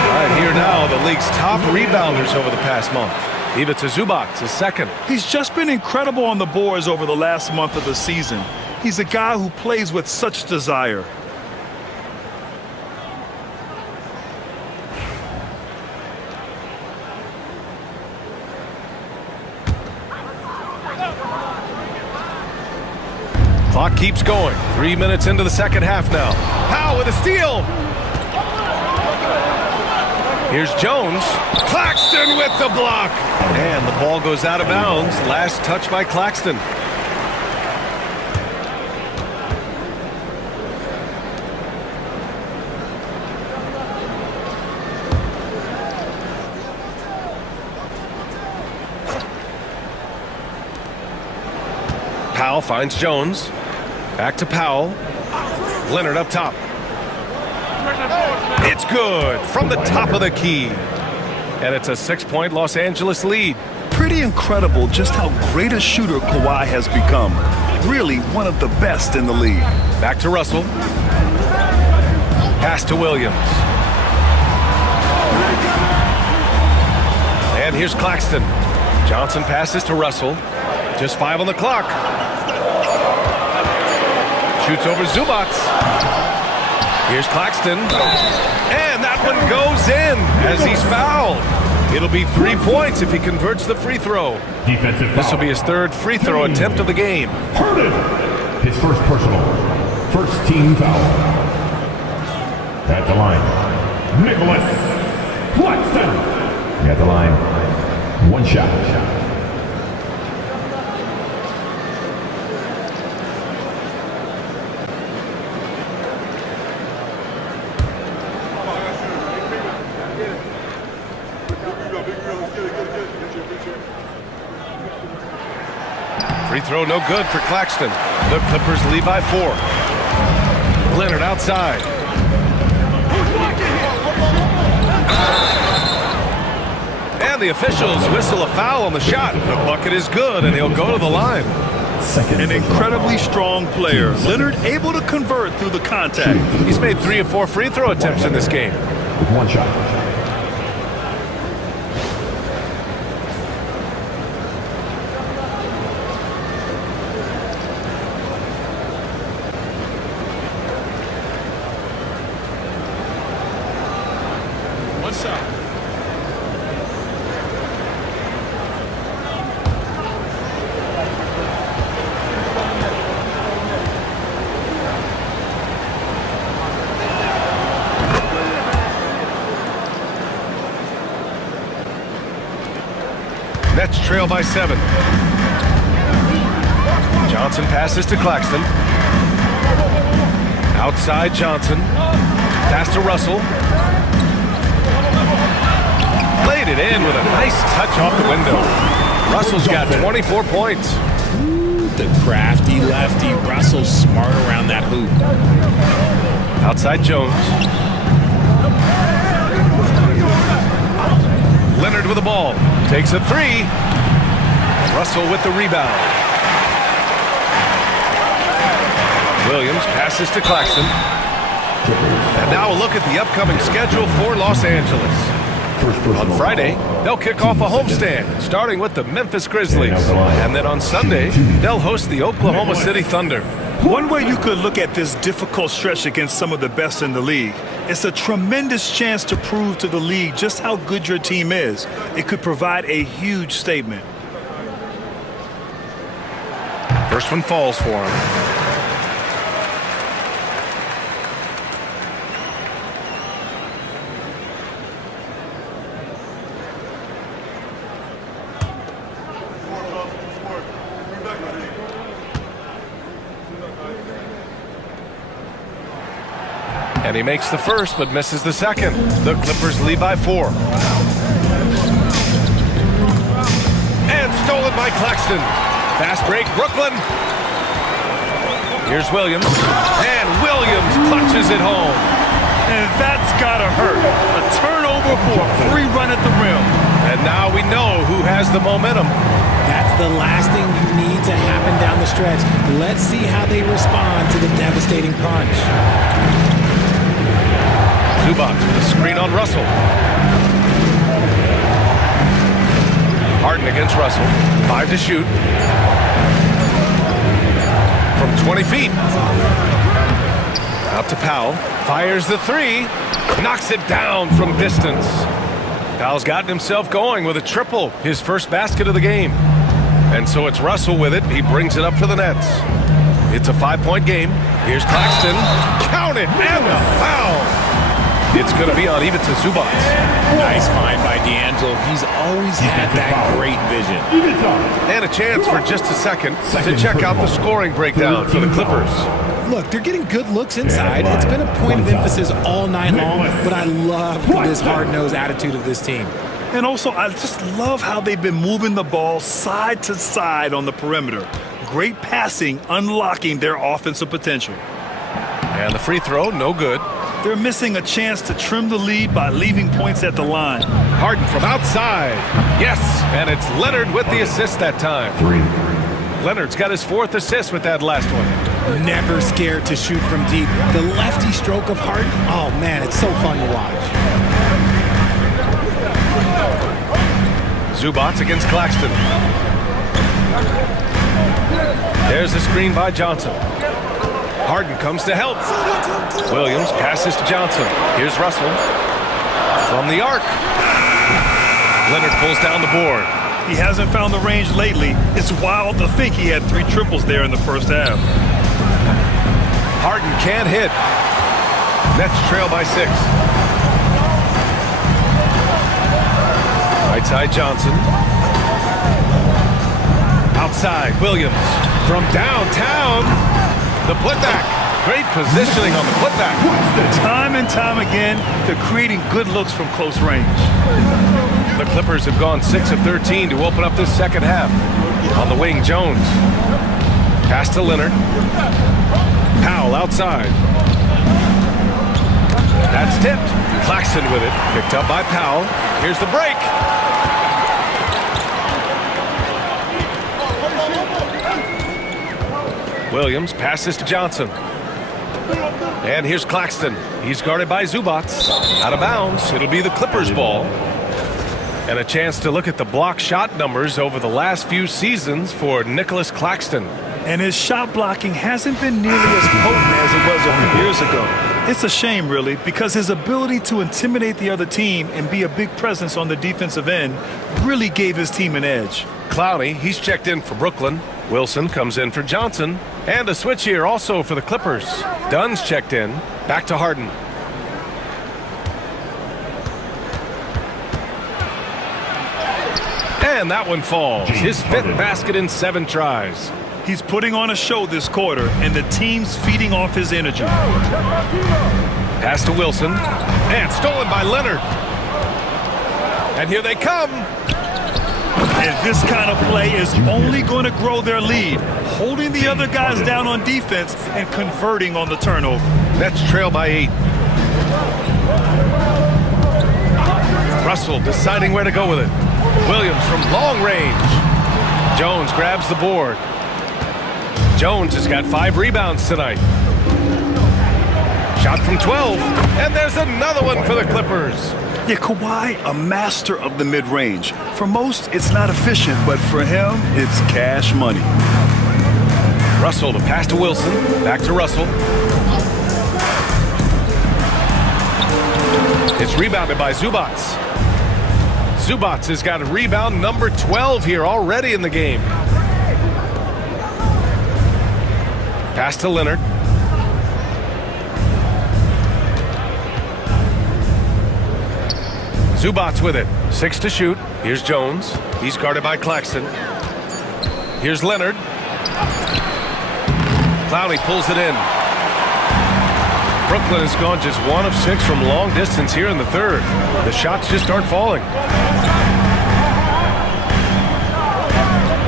Right here now, the league's top rebounders over the past month. Ivica Zubac is second. He's just been incredible on the boards over the last month of the season. He's a guy who plays with such desire. Clock keeps going. 3 minutes into the second half now. Powell with a steal. Here's Jones. Claxton with the block. And the ball goes out of bounds. Last touch by Claxton. Powell finds Jones. Back to Powell. Leonard up top. It's good from the top of the key. And it's a 6-point Los Angeles lead. Pretty incredible just how great a shooter Kawhi has become. Really one of the best in the league. Back to Russell. Pass to Williams. And here's Claxton. Johnson passes to Russell. Just 5 on the clock. Shoots over Zubac. Here's Claxton. And that one goes in as he's fouled. It'll be 3 points if he converts the free throw. Defensive foul. This will be his third free throw attempt of the game. His first personal. First team foul. At the line, Nicholas Claxton. At the line, 1 shot. Free throw no good for Claxton. The Clippers lead by 4. Leonard outside. And the officials whistle a foul on the shot. The bucket is good, and he'll go to the line. An incredibly strong player. Leonard able to convert through the contact. He's made 3 of 4 free throw attempts in this game. With 1 shot. What's up? Nets trail by 7. Johnson passes to Claxton. Outside Johnson. Pass to Russell. Played it in with a nice touch off the window. Russell's got 24 points. The crafty lefty. Russell smart around that hoop. Outside Jones. Leonard with the ball. Takes a 3. Russell with the rebound. Williams passes to Claxton. And now a look at the upcoming schedule for Los Angeles. On Friday, they'll kick off a homestand, starting with the Memphis Grizzlies. And then on Sunday, they'll host the Oklahoma City Thunder. One way you could look at this difficult stretch against some of the best in the league, it's a tremendous chance to prove to the league just how good your team is. It could provide a huge statement. First one falls for him. And he makes the first, but misses the second. The Clippers lead by 4. And stolen by Claxton. Fast break, Brooklyn. Here's Williams. And Williams punches it home. And that's gotta hurt. A turnover for a free run at the rim. And now we know who has the momentum. That's the last thing you need to happen down the stretch. Let's see how they respond to the devastating punch. Zubac with a screen on Russell. Harden against Russell. 5 to shoot. From 20 feet. Out to Powell. Fires the 3. Knocks it down from distance. Powell's gotten himself going with a triple. His first basket of the game. And so it's Russell with it. He brings it up for the Nets. It's a 5-point game. Here's Claxton. Count it, and the foul. It's going to be on even to Zubac. Nice find by D'Angelo. He's always had that great vision. And a chance for just a second to check out the scoring breakdown for the Clippers. Look, they're getting good looks inside. It's been a point of emphasis all night long, but I love this hard-nosed attitude of this team. And also, I just love how they've been moving the ball side to side on the perimeter. Great passing, unlocking their offensive potential. And the free throw, no good. They're missing a chance to trim the lead by leaving points at the line. Harden from outside. Yes, and it's Leonard with the assist that time. Leonard's got his 4th assist with that last one. Never scared to shoot from deep. The lefty stroke of Harden, oh man, it's so fun to watch. Zubac against Claxton. There's the screen by Johnson. Harden comes to help. Williams passes to Johnson. Here's Russell from the arc. Leonard pulls down the board. He hasn't found the range lately. It's wild to think he had 3 triples there in the first half. Harden can't hit. Nets trail by 6. Right side Johnson. Outside Williams from downtown. The putback. Great positioning on the putback. Time and time again, they're creating good looks from close range. The Clippers have gone 6 of 13 to open up this second half. On the wing, Jones. Pass to Leonard. Powell outside. That's tipped. Claxton with it. Picked up by Powell. Here's the break. Williams passes to Johnson. And here's Claxton. He's guarded by Zubac. Out of bounds. It'll be the Clippers' ball. And a chance to look at the block shot numbers over the last few seasons for Nicholas Claxton. And his shot blocking hasn't been nearly as potent as it was a few years ago. It's a shame, really, because his ability to intimidate the other team and be a big presence on the defensive end really gave his team an edge. Clowney, he's checked in for Brooklyn. Wilson comes in for Johnson. And a switch here also for the Clippers. Dunn's checked in. Back to Harden. And that one falls. His 5th basket in 7 tries. He's putting on a show this quarter, and the team's feeding off his energy. Pass to Wilson. And stolen by Leonard. And here they come. And this kind of play is only going to grow their lead, holding the other guys down on defense and converting on the turnover. Nets trail by 8. Russell deciding where to go with it. Williams from long range. Jones grabs the board. Jones has got 5 rebounds tonight. Shot from 12. And there's another one for the Clippers. Yeah, Kawhi, a master of the mid-range. For most, it's not efficient, but for him, it's cash money. Russell to pass to Wilson. Back to Russell. It's rebounded by Zubac. Zubac has got a rebound number 12 here already in the game. Pass to Leonard. Zubac with it. 6 to shoot. Here's Jones. He's guarded by Claxton. Here's Leonard. Clowney pulls it in. Brooklyn has gone just 1 of 6 from long distance here in the 3rd. The shots just aren't falling.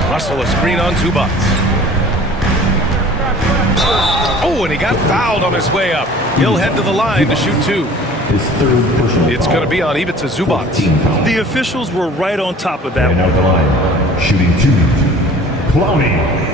Russell a screen on Zubac. Oh, and he got fouled on his way up. He'll head to the line to shoot 2. It's going to be on Ivica Zubac. The officials were right on top of that one. At the line, shooting 2, Clowney.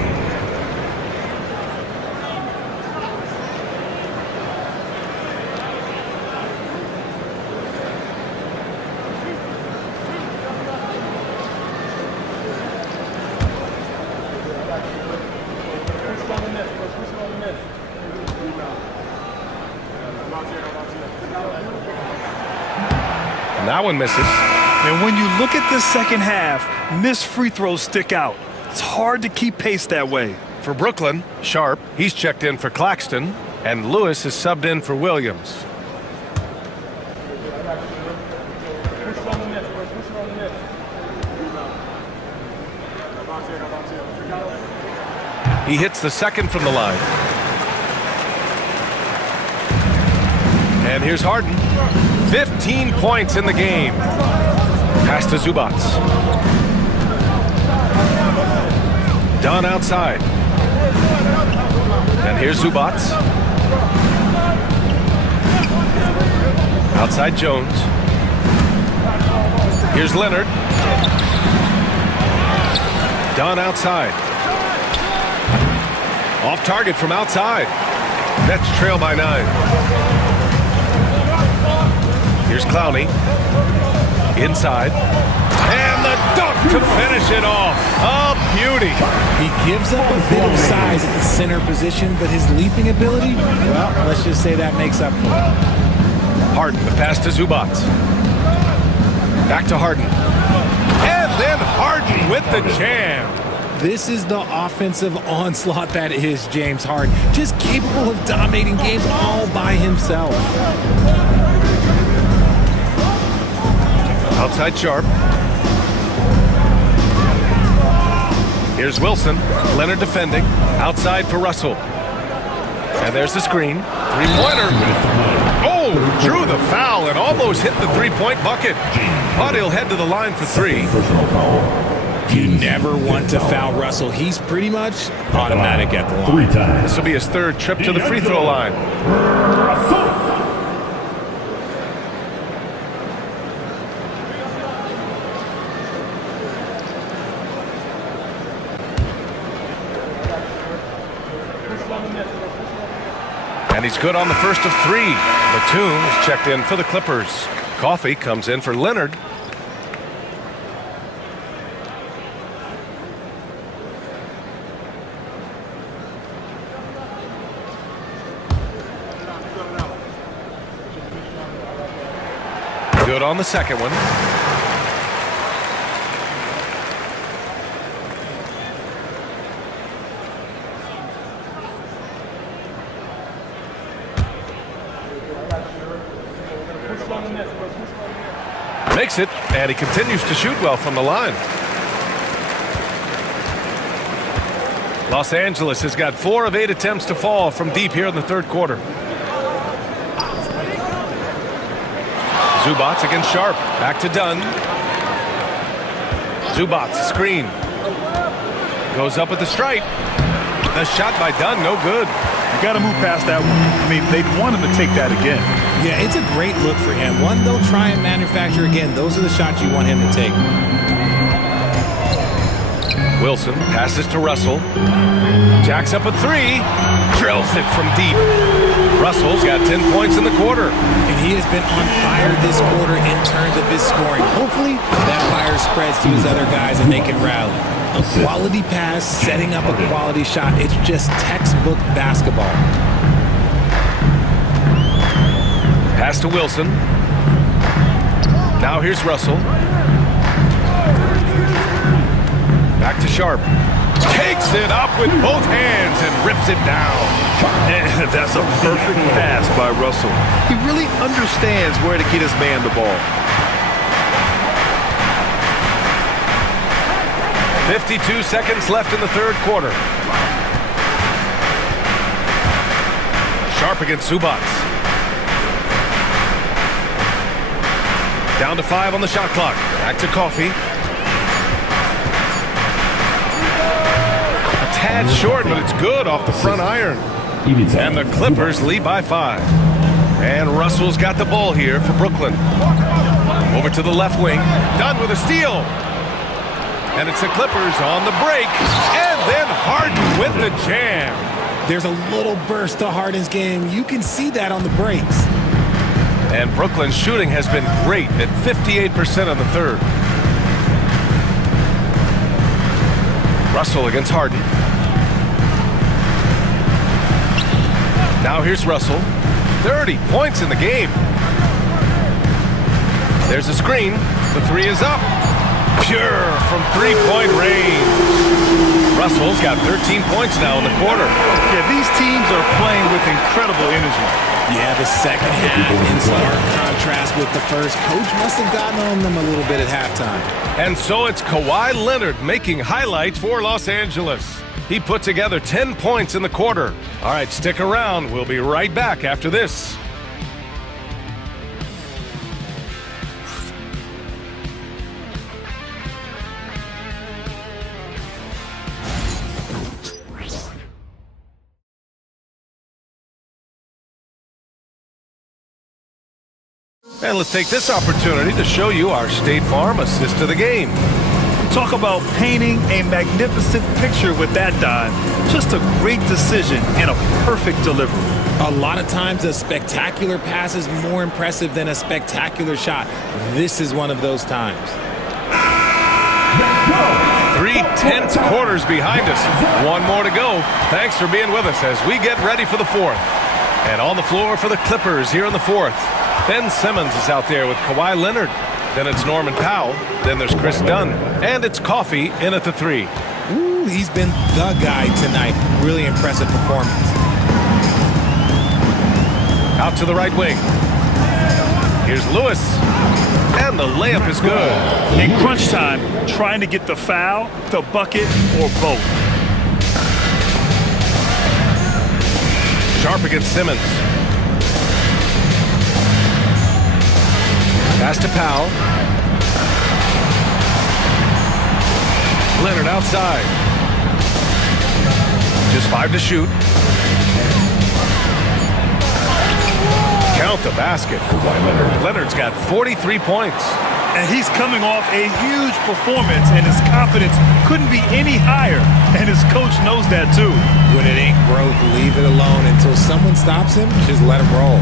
And that one misses. And when you look at this second half, missed free throws stick out. It's hard to keep pace that way. For Brooklyn, Sharp, he's checked in for Claxton, and Lewis is subbed in for Williams. He hits the second from the line. And here's Harden. 15 points in the game. Pass to Zubac. Dunn outside. And here's Zubac. Outside Jones. Here's Leonard. Dunn outside. Off target from outside. Nets trail by 9. Here's Clowney. Inside. And the dunk to finish it off. A beauty. He gives up a bit of size at the center position, but his leaping ability, well, let's just say that makes up for it. Harden, the pass to Zubac. Back to Harden. And then Harden with the jam. This is the offensive onslaught that is James Harden. Just capable of dominating games all by himself. Outside Sharp. Here's Wilson. Leonard defending. Outside for Russell. And there's the screen. Three-pointer. Oh, drew the foul and almost hit the three-point bucket. But he'll head to the line for 3. You never want to foul Russell. He's pretty much automatic at the line. This will be his 3rd trip to the free throw line. And he's good on the first of 3. Batum is checked in for the Clippers. Coffey comes in for Leonard. Good on the second one. Makes it, and he continues to shoot well from the line. Los Angeles has got 4 of 8 attempts to fall from deep here in the 3rd quarter. Zubac against Sharp. Back to Dunn. Zubac, screen. Goes up with the stripe. The shot by Dunn, no good. You got to move past that one. I mean, they'd want him to take that again. Yeah, it's a great look for him. One they'll try and manufacture again. Those are the shots you want him to take. Wilson passes to Russell. Jacks up a 3. Drills it from deep. Russell's got 10 points in the quarter. And he has been on fire this quarter in terms of his scoring. Hopefully, that fire spreads to his other guys and they can rally. A quality pass, setting up a quality shot. It's just textbook basketball. Pass to Wilson. Now here's Russell. Back to Sharp. Takes it up with both hands and rips it down. And that's a perfect pass by Russell. He really understands where to get his man the ball. 52 seconds left in the 3rd quarter. Sharp against Zubac. Down to 5 on the shot clock. Back to Coffey. A tad short, but it's good off the front iron. And the Clippers lead by 5. And Russell's got the ball here for Brooklyn. Over to the left wing. Dunn with a steal. And it's the Clippers on the break. And then Harden with the jam. There's a little burst to Harden's game. You can see that on the breaks. And Brooklyn's shooting has been great at 58% on the 3rd. Russell against Harden. Now here's Russell. 30 points in the game. There's a screen. The 3 is up. Pure from 3-point range. Russell's got 13 points now in the quarter. Yeah, these teams are playing with incredible energy. Yeah, the second half in stark contrast with the first. Coach must have gotten on them a little bit at halftime. And so it's Kawhi Leonard making highlights for Los Angeles. He put together 10 points in the quarter. All right, stick around. We'll be right back after this. And let's take this opportunity to show you our State Farm assist to the game. Talk about painting a magnificent picture with that dive. Just a great decision and a perfect delivery. A lot of times a spectacular pass is more impressive than a spectacular shot. This is one of those times. 3 tense quarters behind us. One more to go. Thanks for being with us as we get ready for the fourth. And on the floor for the Clippers here in the fourth. Ben Simmons is out there with Kawhi Leonard. Then it's Norman Powell. Then there's Chris Dunn. And it's Coffey in at the 3. Ooh, he's been the guy tonight. Really impressive performance. Out to the right wing. Here's Lewis. And the layup is good. In crunch time, trying to get the foul, the bucket, or both. Sharp against Simmons. Pass to Powell. Leonard outside. Just 5 to shoot. Count the basket. Leonard's got 43 points. And he's coming off a huge performance, and his confidence couldn't be any higher. And his coach knows that too. When it ain't broke, leave it alone until someone stops him. Just let him roll.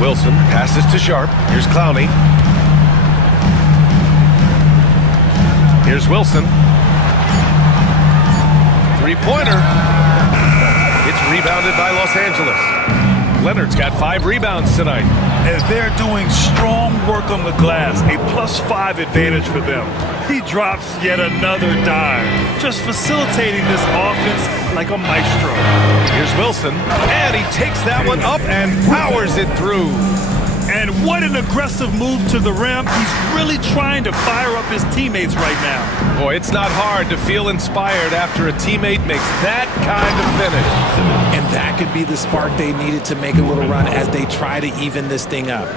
Wilson passes to Sharp. Here's Clowney. Here's Wilson. 3-pointer. It's rebounded by Los Angeles. Leonard's got 5 rebounds tonight. As they're doing strong work on the glass, a +5 advantage for them. He drops yet another dime, just facilitating this offense like a maestro. Here's Wilson, and he takes that one up and powers it through. And what an aggressive move to the rim. He's really trying to fire up his teammates right now. Boy, it's not hard to feel inspired after a teammate makes that kind of finish. And that could be the spark they needed to make a little run as they try to even this thing up.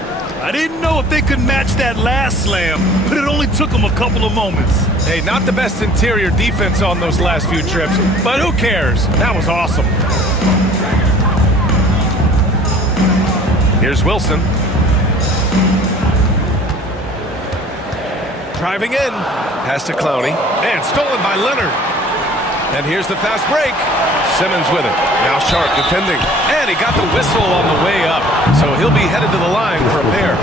I didn't know if they could match that last slam, but it only took them a couple of moments. Hey, not the best interior defense on those last few trips, but who cares? That was awesome. Here's Wilson. Driving in. Pass to Clowney. And stolen by Leonard. And here's the fast break. Simmons with it. Now Sharp defending. And he got the whistle on the way up. So he'll be headed to the line for a pair.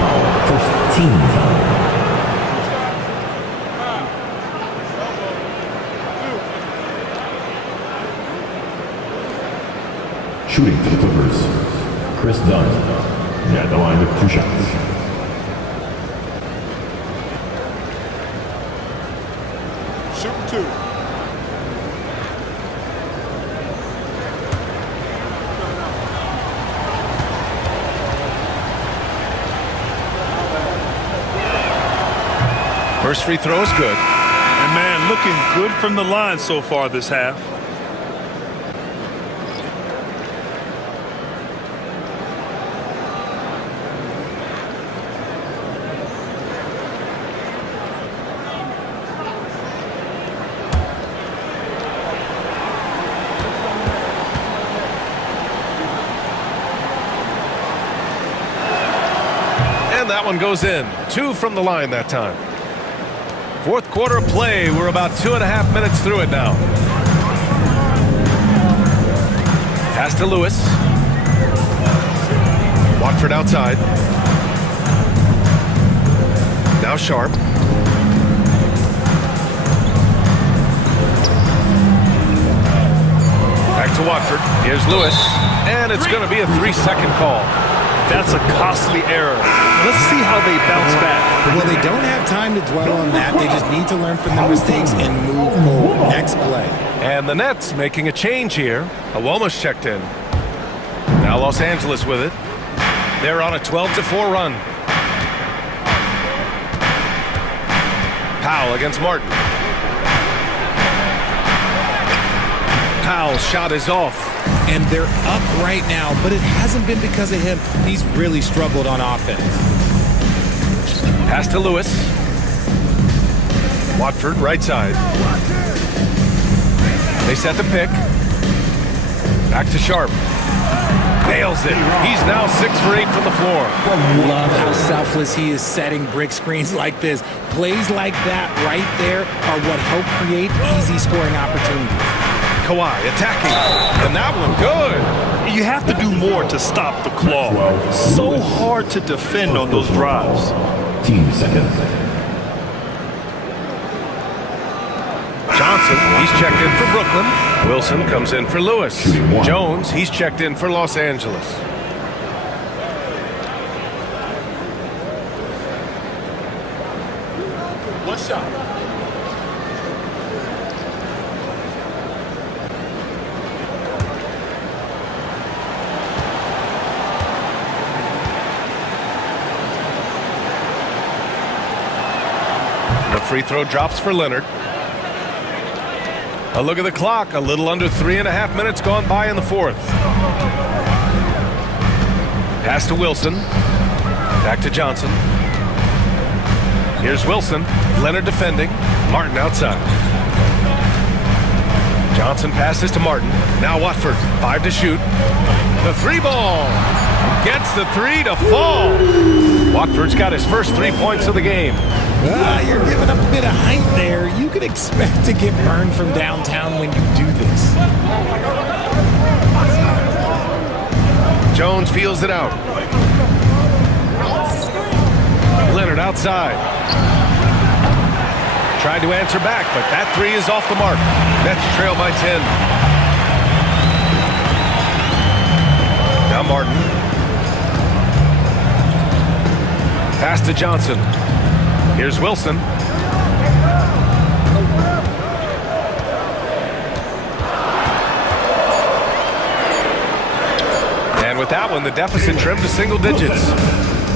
First team foul. Shooting for the Clippers, Chris Dunn. At the line with 2 shots. Shooting 2. First free throw is good. And man, looking good from the line so far this half. And that one goes in. 2 from the line that time. Fourth quarter of play. We're about 2.5 minutes through it now. Pass to Lewis. Watford outside. Now Sharp. Back to Watford. Here's Lewis. And it's going to be a 3-second call. That's a costly error. Let's see how they bounce back. Well, they don't have time to dwell on that. They just need to learn from their mistakes and move forward. Next play. And the Nets making a change here. Awoma's checked in. Now Los Angeles with it. They're on a 12-4 run. Powell against Martin. Powell's shot is off. And they're up right now, but it hasn't been because of him. He's really struggled on offense. Pass to Lewis. Watford, right side. They set the pick. Back to Sharp. Nails it. He's now 6 for 8 from the floor. Love how selfless he is setting brick screens like this. Plays like that right there are what help create easy scoring opportunities. Kawhi attacking. And that one good. You have to do more to stop the claw. So hard to defend on those drives. 15 seconds. Johnson, he's checked in for Brooklyn. Wilson comes in for Lewis. Jones, he's checked in for Los Angeles. One shot. The free throw drops for Leonard. A look at the clock. A little under 3.5 minutes gone by in the fourth. Pass to Wilson. Back to Johnson. Here's Wilson. Leonard defending. Martin outside. Johnson passes to Martin. Now Watford. 5 to shoot. The 3 ball. Gets the 3 to fall. Watford's got his first 3 points of the game. You're giving up a bit of height there. You could expect to get burned from downtown when you do this. Jones feels it out. Leonard outside. Tried to answer back, but that 3 is off the mark. Nets trail by 10. Now Martin. Pass to Johnson. Here's Wilson. And with that one, the deficit trimmed to single digits.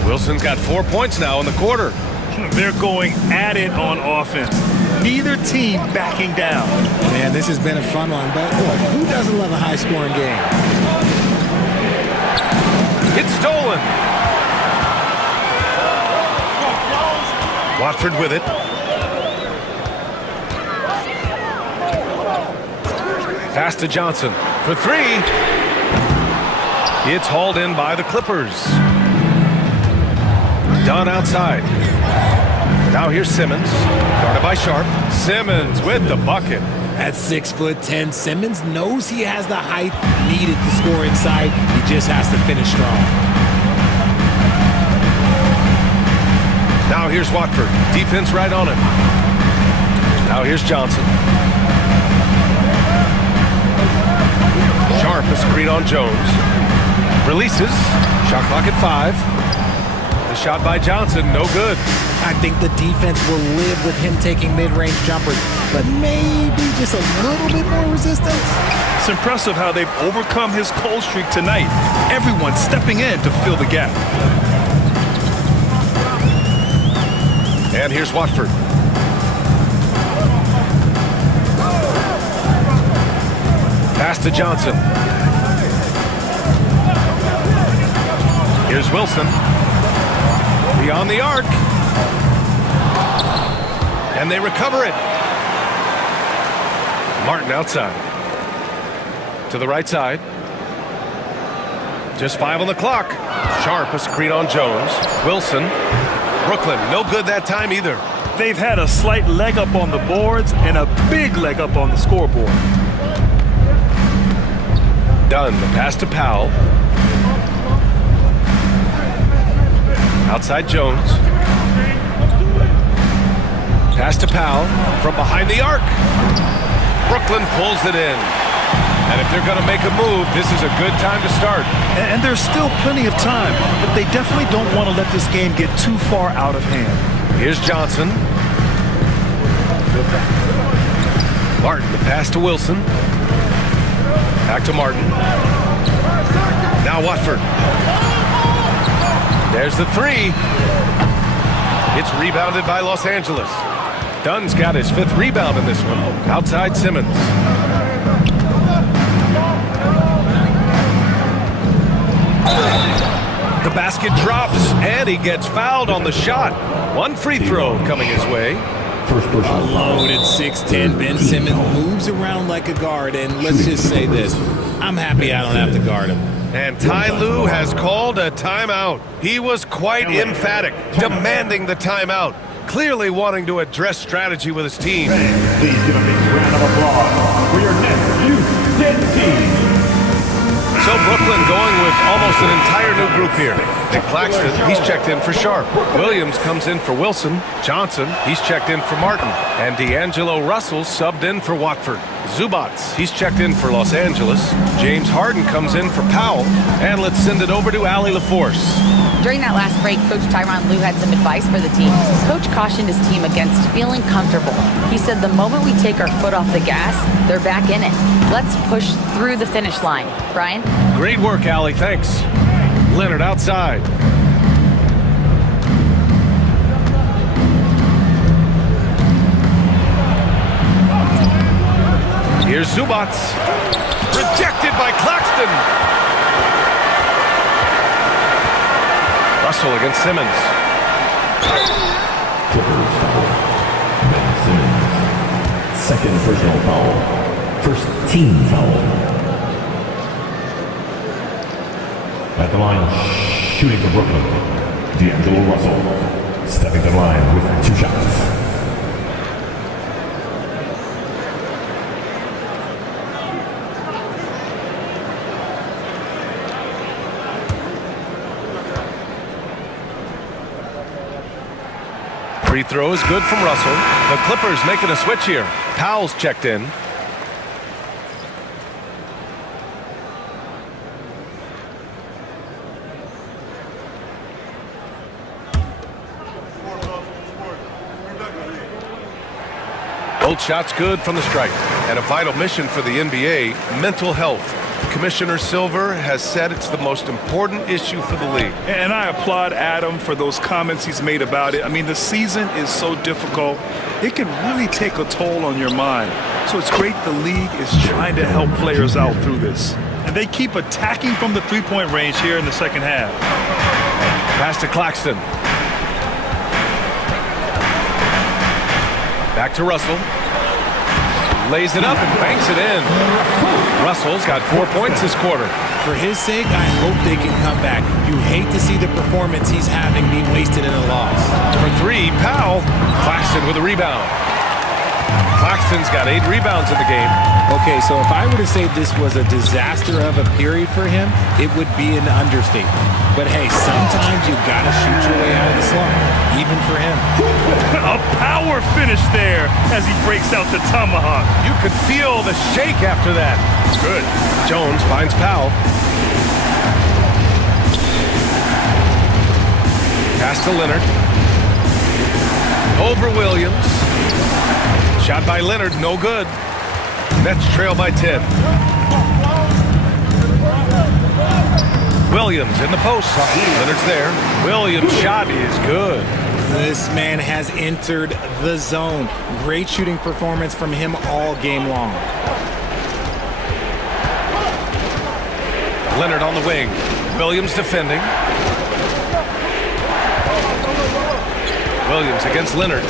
Wilson's got 4 points now in the quarter. They're going at it on offense. Neither team backing down. Man, this has been a fun one, but look, who doesn't love a high-scoring game? It's stolen. Watford with it. Pass to Johnson for 3. It's hauled in by the Clippers. Dunn outside. Now here's Simmons. Guarded by Sharp. Simmons with the bucket. At 6'10", Simmons knows he has the height needed to score inside. He just has to finish strong. Now here's Watford. Defense right on him. Now here's Johnson. Sharp a screen on Jones. Releases. Shot clock at 5. The shot by Johnson, no good. I think the defense will live with him taking mid-range jumpers, but maybe just a little bit more resistance. It's impressive how they've overcome his cold streak tonight. Everyone stepping in to fill the gap. And here's Watford. Pass to Johnson. Here's Wilson. Beyond the arc. And they recover it. Martin outside. To the right side. Just 5 on the clock. Sharp a screen on Jones. Wilson. Brooklyn, no good that time either. They've had a slight leg up on the boards and a big leg up on the scoreboard. Dunn, the pass to Powell. Outside Jones. Pass to Powell from behind the arc. Brooklyn pulls it in. And if they're going to make a move, this is a good time to start. And there's still plenty of time, but they definitely don't want to let this game get too far out of hand. Here's Johnson. Martin, the pass to Wilson. Back to Martin. Now Watford. There's the three. It's rebounded by Los Angeles. Dunn's got his 5th rebound in this one. Outside Simmons. The basket drops, and he gets fouled on the shot. 1 free throw coming his way. A loaded 6'10". Ben Simmons moves around like a guard, and let's just say this. I'm happy I don't have to guard him. And Ty Lue has called a timeout. He was quite emphatic, demanding the timeout, clearly wanting to address strategy with his team. Please give a big round of applause for your next youth dance team. So Brooklyn going with almost an entire new group here. Nick Claxton, he's checked in for Sharp. Williams comes in for Wilson. Johnson, he's checked in for Martin. And D'Angelo Russell subbed in for Watford. Zubats, he's checked in for Los Angeles. James Harden comes in for Powell. And let's send it over to Allie LaForce. During that last break, Coach Tyronn Lue had some advice for the team. Coach cautioned his team against feeling comfortable. He said the moment we take our foot off the gas, they're back in it. Let's push through the finish line. Brian? Great work, Allie. Thanks. Leonard outside. Here's Zubats. Rejected by Claxton. Russell against Simmons. Clippers foul. Ben Simmons. 2nd personal foul. 1st team foul. At the line, shooting for Brooklyn, D'Angelo Russell. Stepping to the line with 2 shots. Free throw is good from Russell. The Clippers making a switch here. Powell's checked in. Both shots good from the stripe. And a vital mission for the NBA, mental health. Commissioner Silver has said it's the most important issue for the league. And I applaud Adam for those comments he's made about it. I mean, the season is so difficult. It can really take a toll on your mind. So it's great the league is trying to help players out through this. And they keep attacking from the 3-point range here in the 2nd half. Pass to Claxton. Back to Russell. Lays it up and banks it in. Russell's got 4 points this quarter. For his sake, I hope they can come back. You hate to see the performance he's having be wasted in a loss. For 3, Powell. Claxton with a rebound. Claxton's got 8 rebounds in the game. Okay, so if I were to say this was a disaster of a period for him, it would be an understatement. But hey, sometimes you gotta shoot your way out of the slump, even for him. A power finish there as he breaks out the tomahawk. You could feel the shake after that. Good. Jones finds Powell. Pass to Leonard. Over Williams. Shot by Leonard, no good. Nets trail by 10. Williams in the post. Leonard's there. Williams' shot is good. This man has entered the zone. Great shooting performance from him all game long. Leonard on the wing. Williams defending. Williams against Leonard.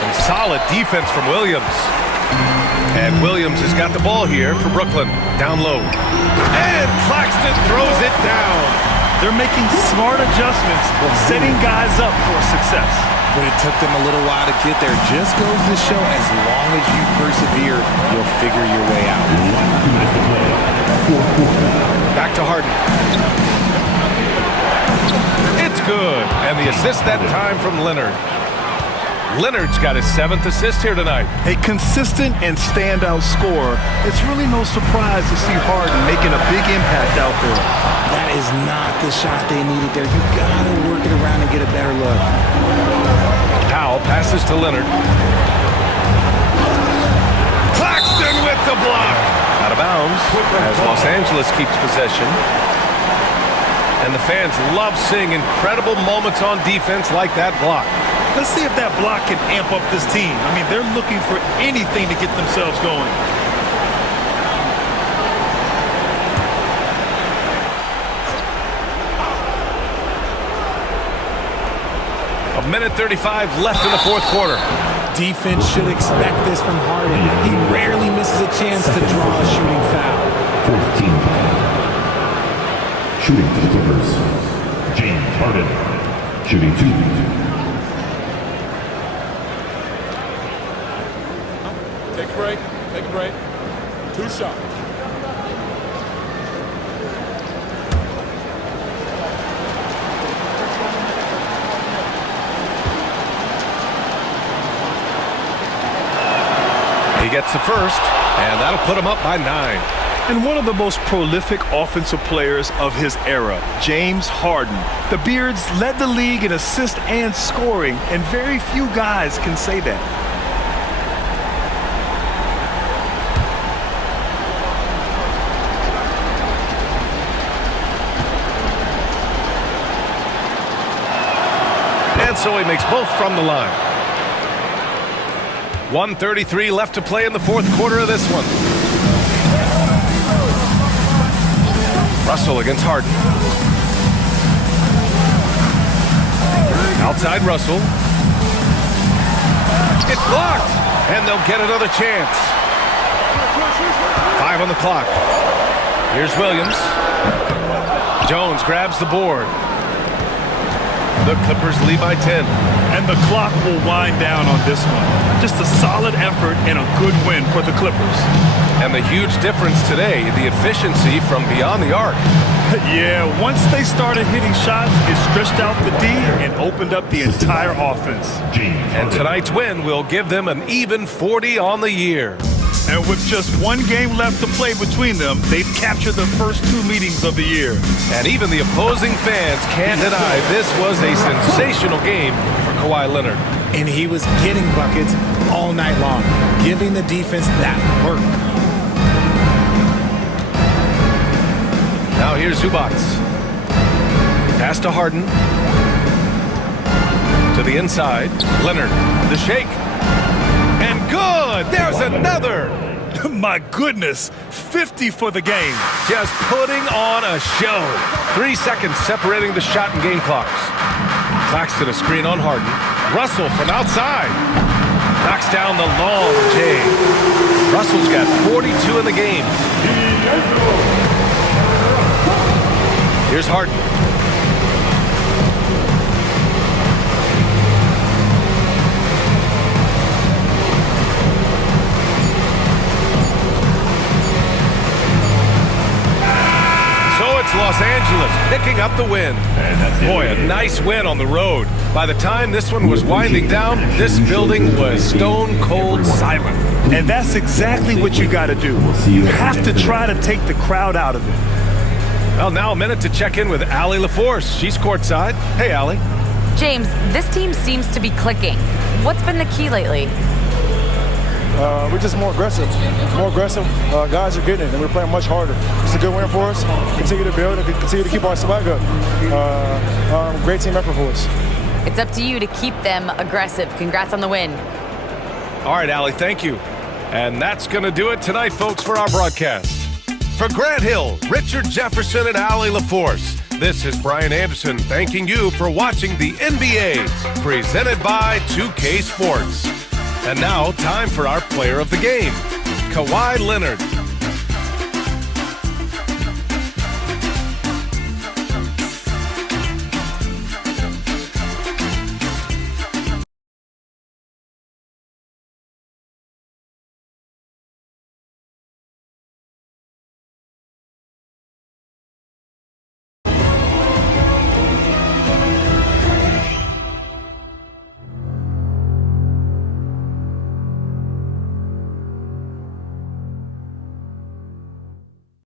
Some solid defense from Williams. And Williams has got the ball here for Brooklyn. Down low. And Claxton throws it down. They're making smart adjustments, setting guys up for success. But it took them a little while to get there. Just goes to show as long as you persevere, you'll figure your way out. Back to Harden. It's good. And the assist that time from Leonard. Leonard's got his 7th assist here tonight. A consistent and standout scorer. It's really no surprise to see Harden making a big impact out there. That is not the shot they needed there. You got to work it around and get a better look. Powell passes to Leonard. Claxton with the block. Out of bounds as Los Angeles keeps possession. And the fans love seeing incredible moments on defense like that block. Let's see if that block can amp up this team. I mean, they're looking for anything to get themselves going. A minute 35 left in the fourth quarter. Defense should expect this from Harden. He rarely misses a chance to draw a shooting foul. 14 foul. Shooting for the Clippers, James Harden. Shooting 2. Take a break. Take a break. 2 shots. He gets the first, and that'll put him up by 9. And one of the most prolific offensive players of his era, James Harden. The Beards led the league in assists and scoring, and very few guys can say that. And so he makes both from the line. 1:33 left to play in the fourth quarter of this one. Russell against Harden. Outside Russell. It's blocked, and they'll get another chance. 5 on the clock. Here's Williams. Jones grabs the board. The Clippers lead by 10. And the clock will wind down on this one. Just a solid effort and a good win for the Clippers. And the huge difference today, the efficiency from beyond the arc. Yeah, once they started hitting shots, it stretched out the D and opened up the entire offense. And tonight's win will give them an even 40 on the year. And with just one game left to play between them, they've captured the first 2 meetings of the year. And even the opposing fans can't deny this was a sensational game for Kawhi Leonard. And he was getting buckets all night long, giving the defense that work. Now here's Zubac. Pass to Harden. To the inside. Leonard, the shake. And good! There's another! My goodness, 50 for the game. Just putting on a show. 3 seconds separating the shot and game clocks. Claxton a screen on Harden. Russell from outside. Knocks down the long J. Russell's got 42 in the game. Here's Harden. Los Angeles picking up the win. Boy, a nice win on the road. By the time this one was winding down, this building was stone cold silent. And that's exactly what you got to do. You have to try to take the crowd out of it. Well, now a minute to check in with Allie LaForce. She's courtside. Hey, Allie. James, this team seems to be clicking. What's been the key lately? We're just more aggressive. Guys are getting it, and we're playing much harder. It's a good win for us. Continue to build and continue to keep our swag up. Great team effort for us. It's up to you to keep them aggressive. Congrats on the win. All right, Allie, thank you. And that's going to do it tonight, folks, for our broadcast. For Grant Hill, Richard Jefferson, and Allie LaForce, this is Brian Anderson thanking you for watching the NBA, presented by 2K Sports. And now, time for our player of the game, Kawhi Leonard.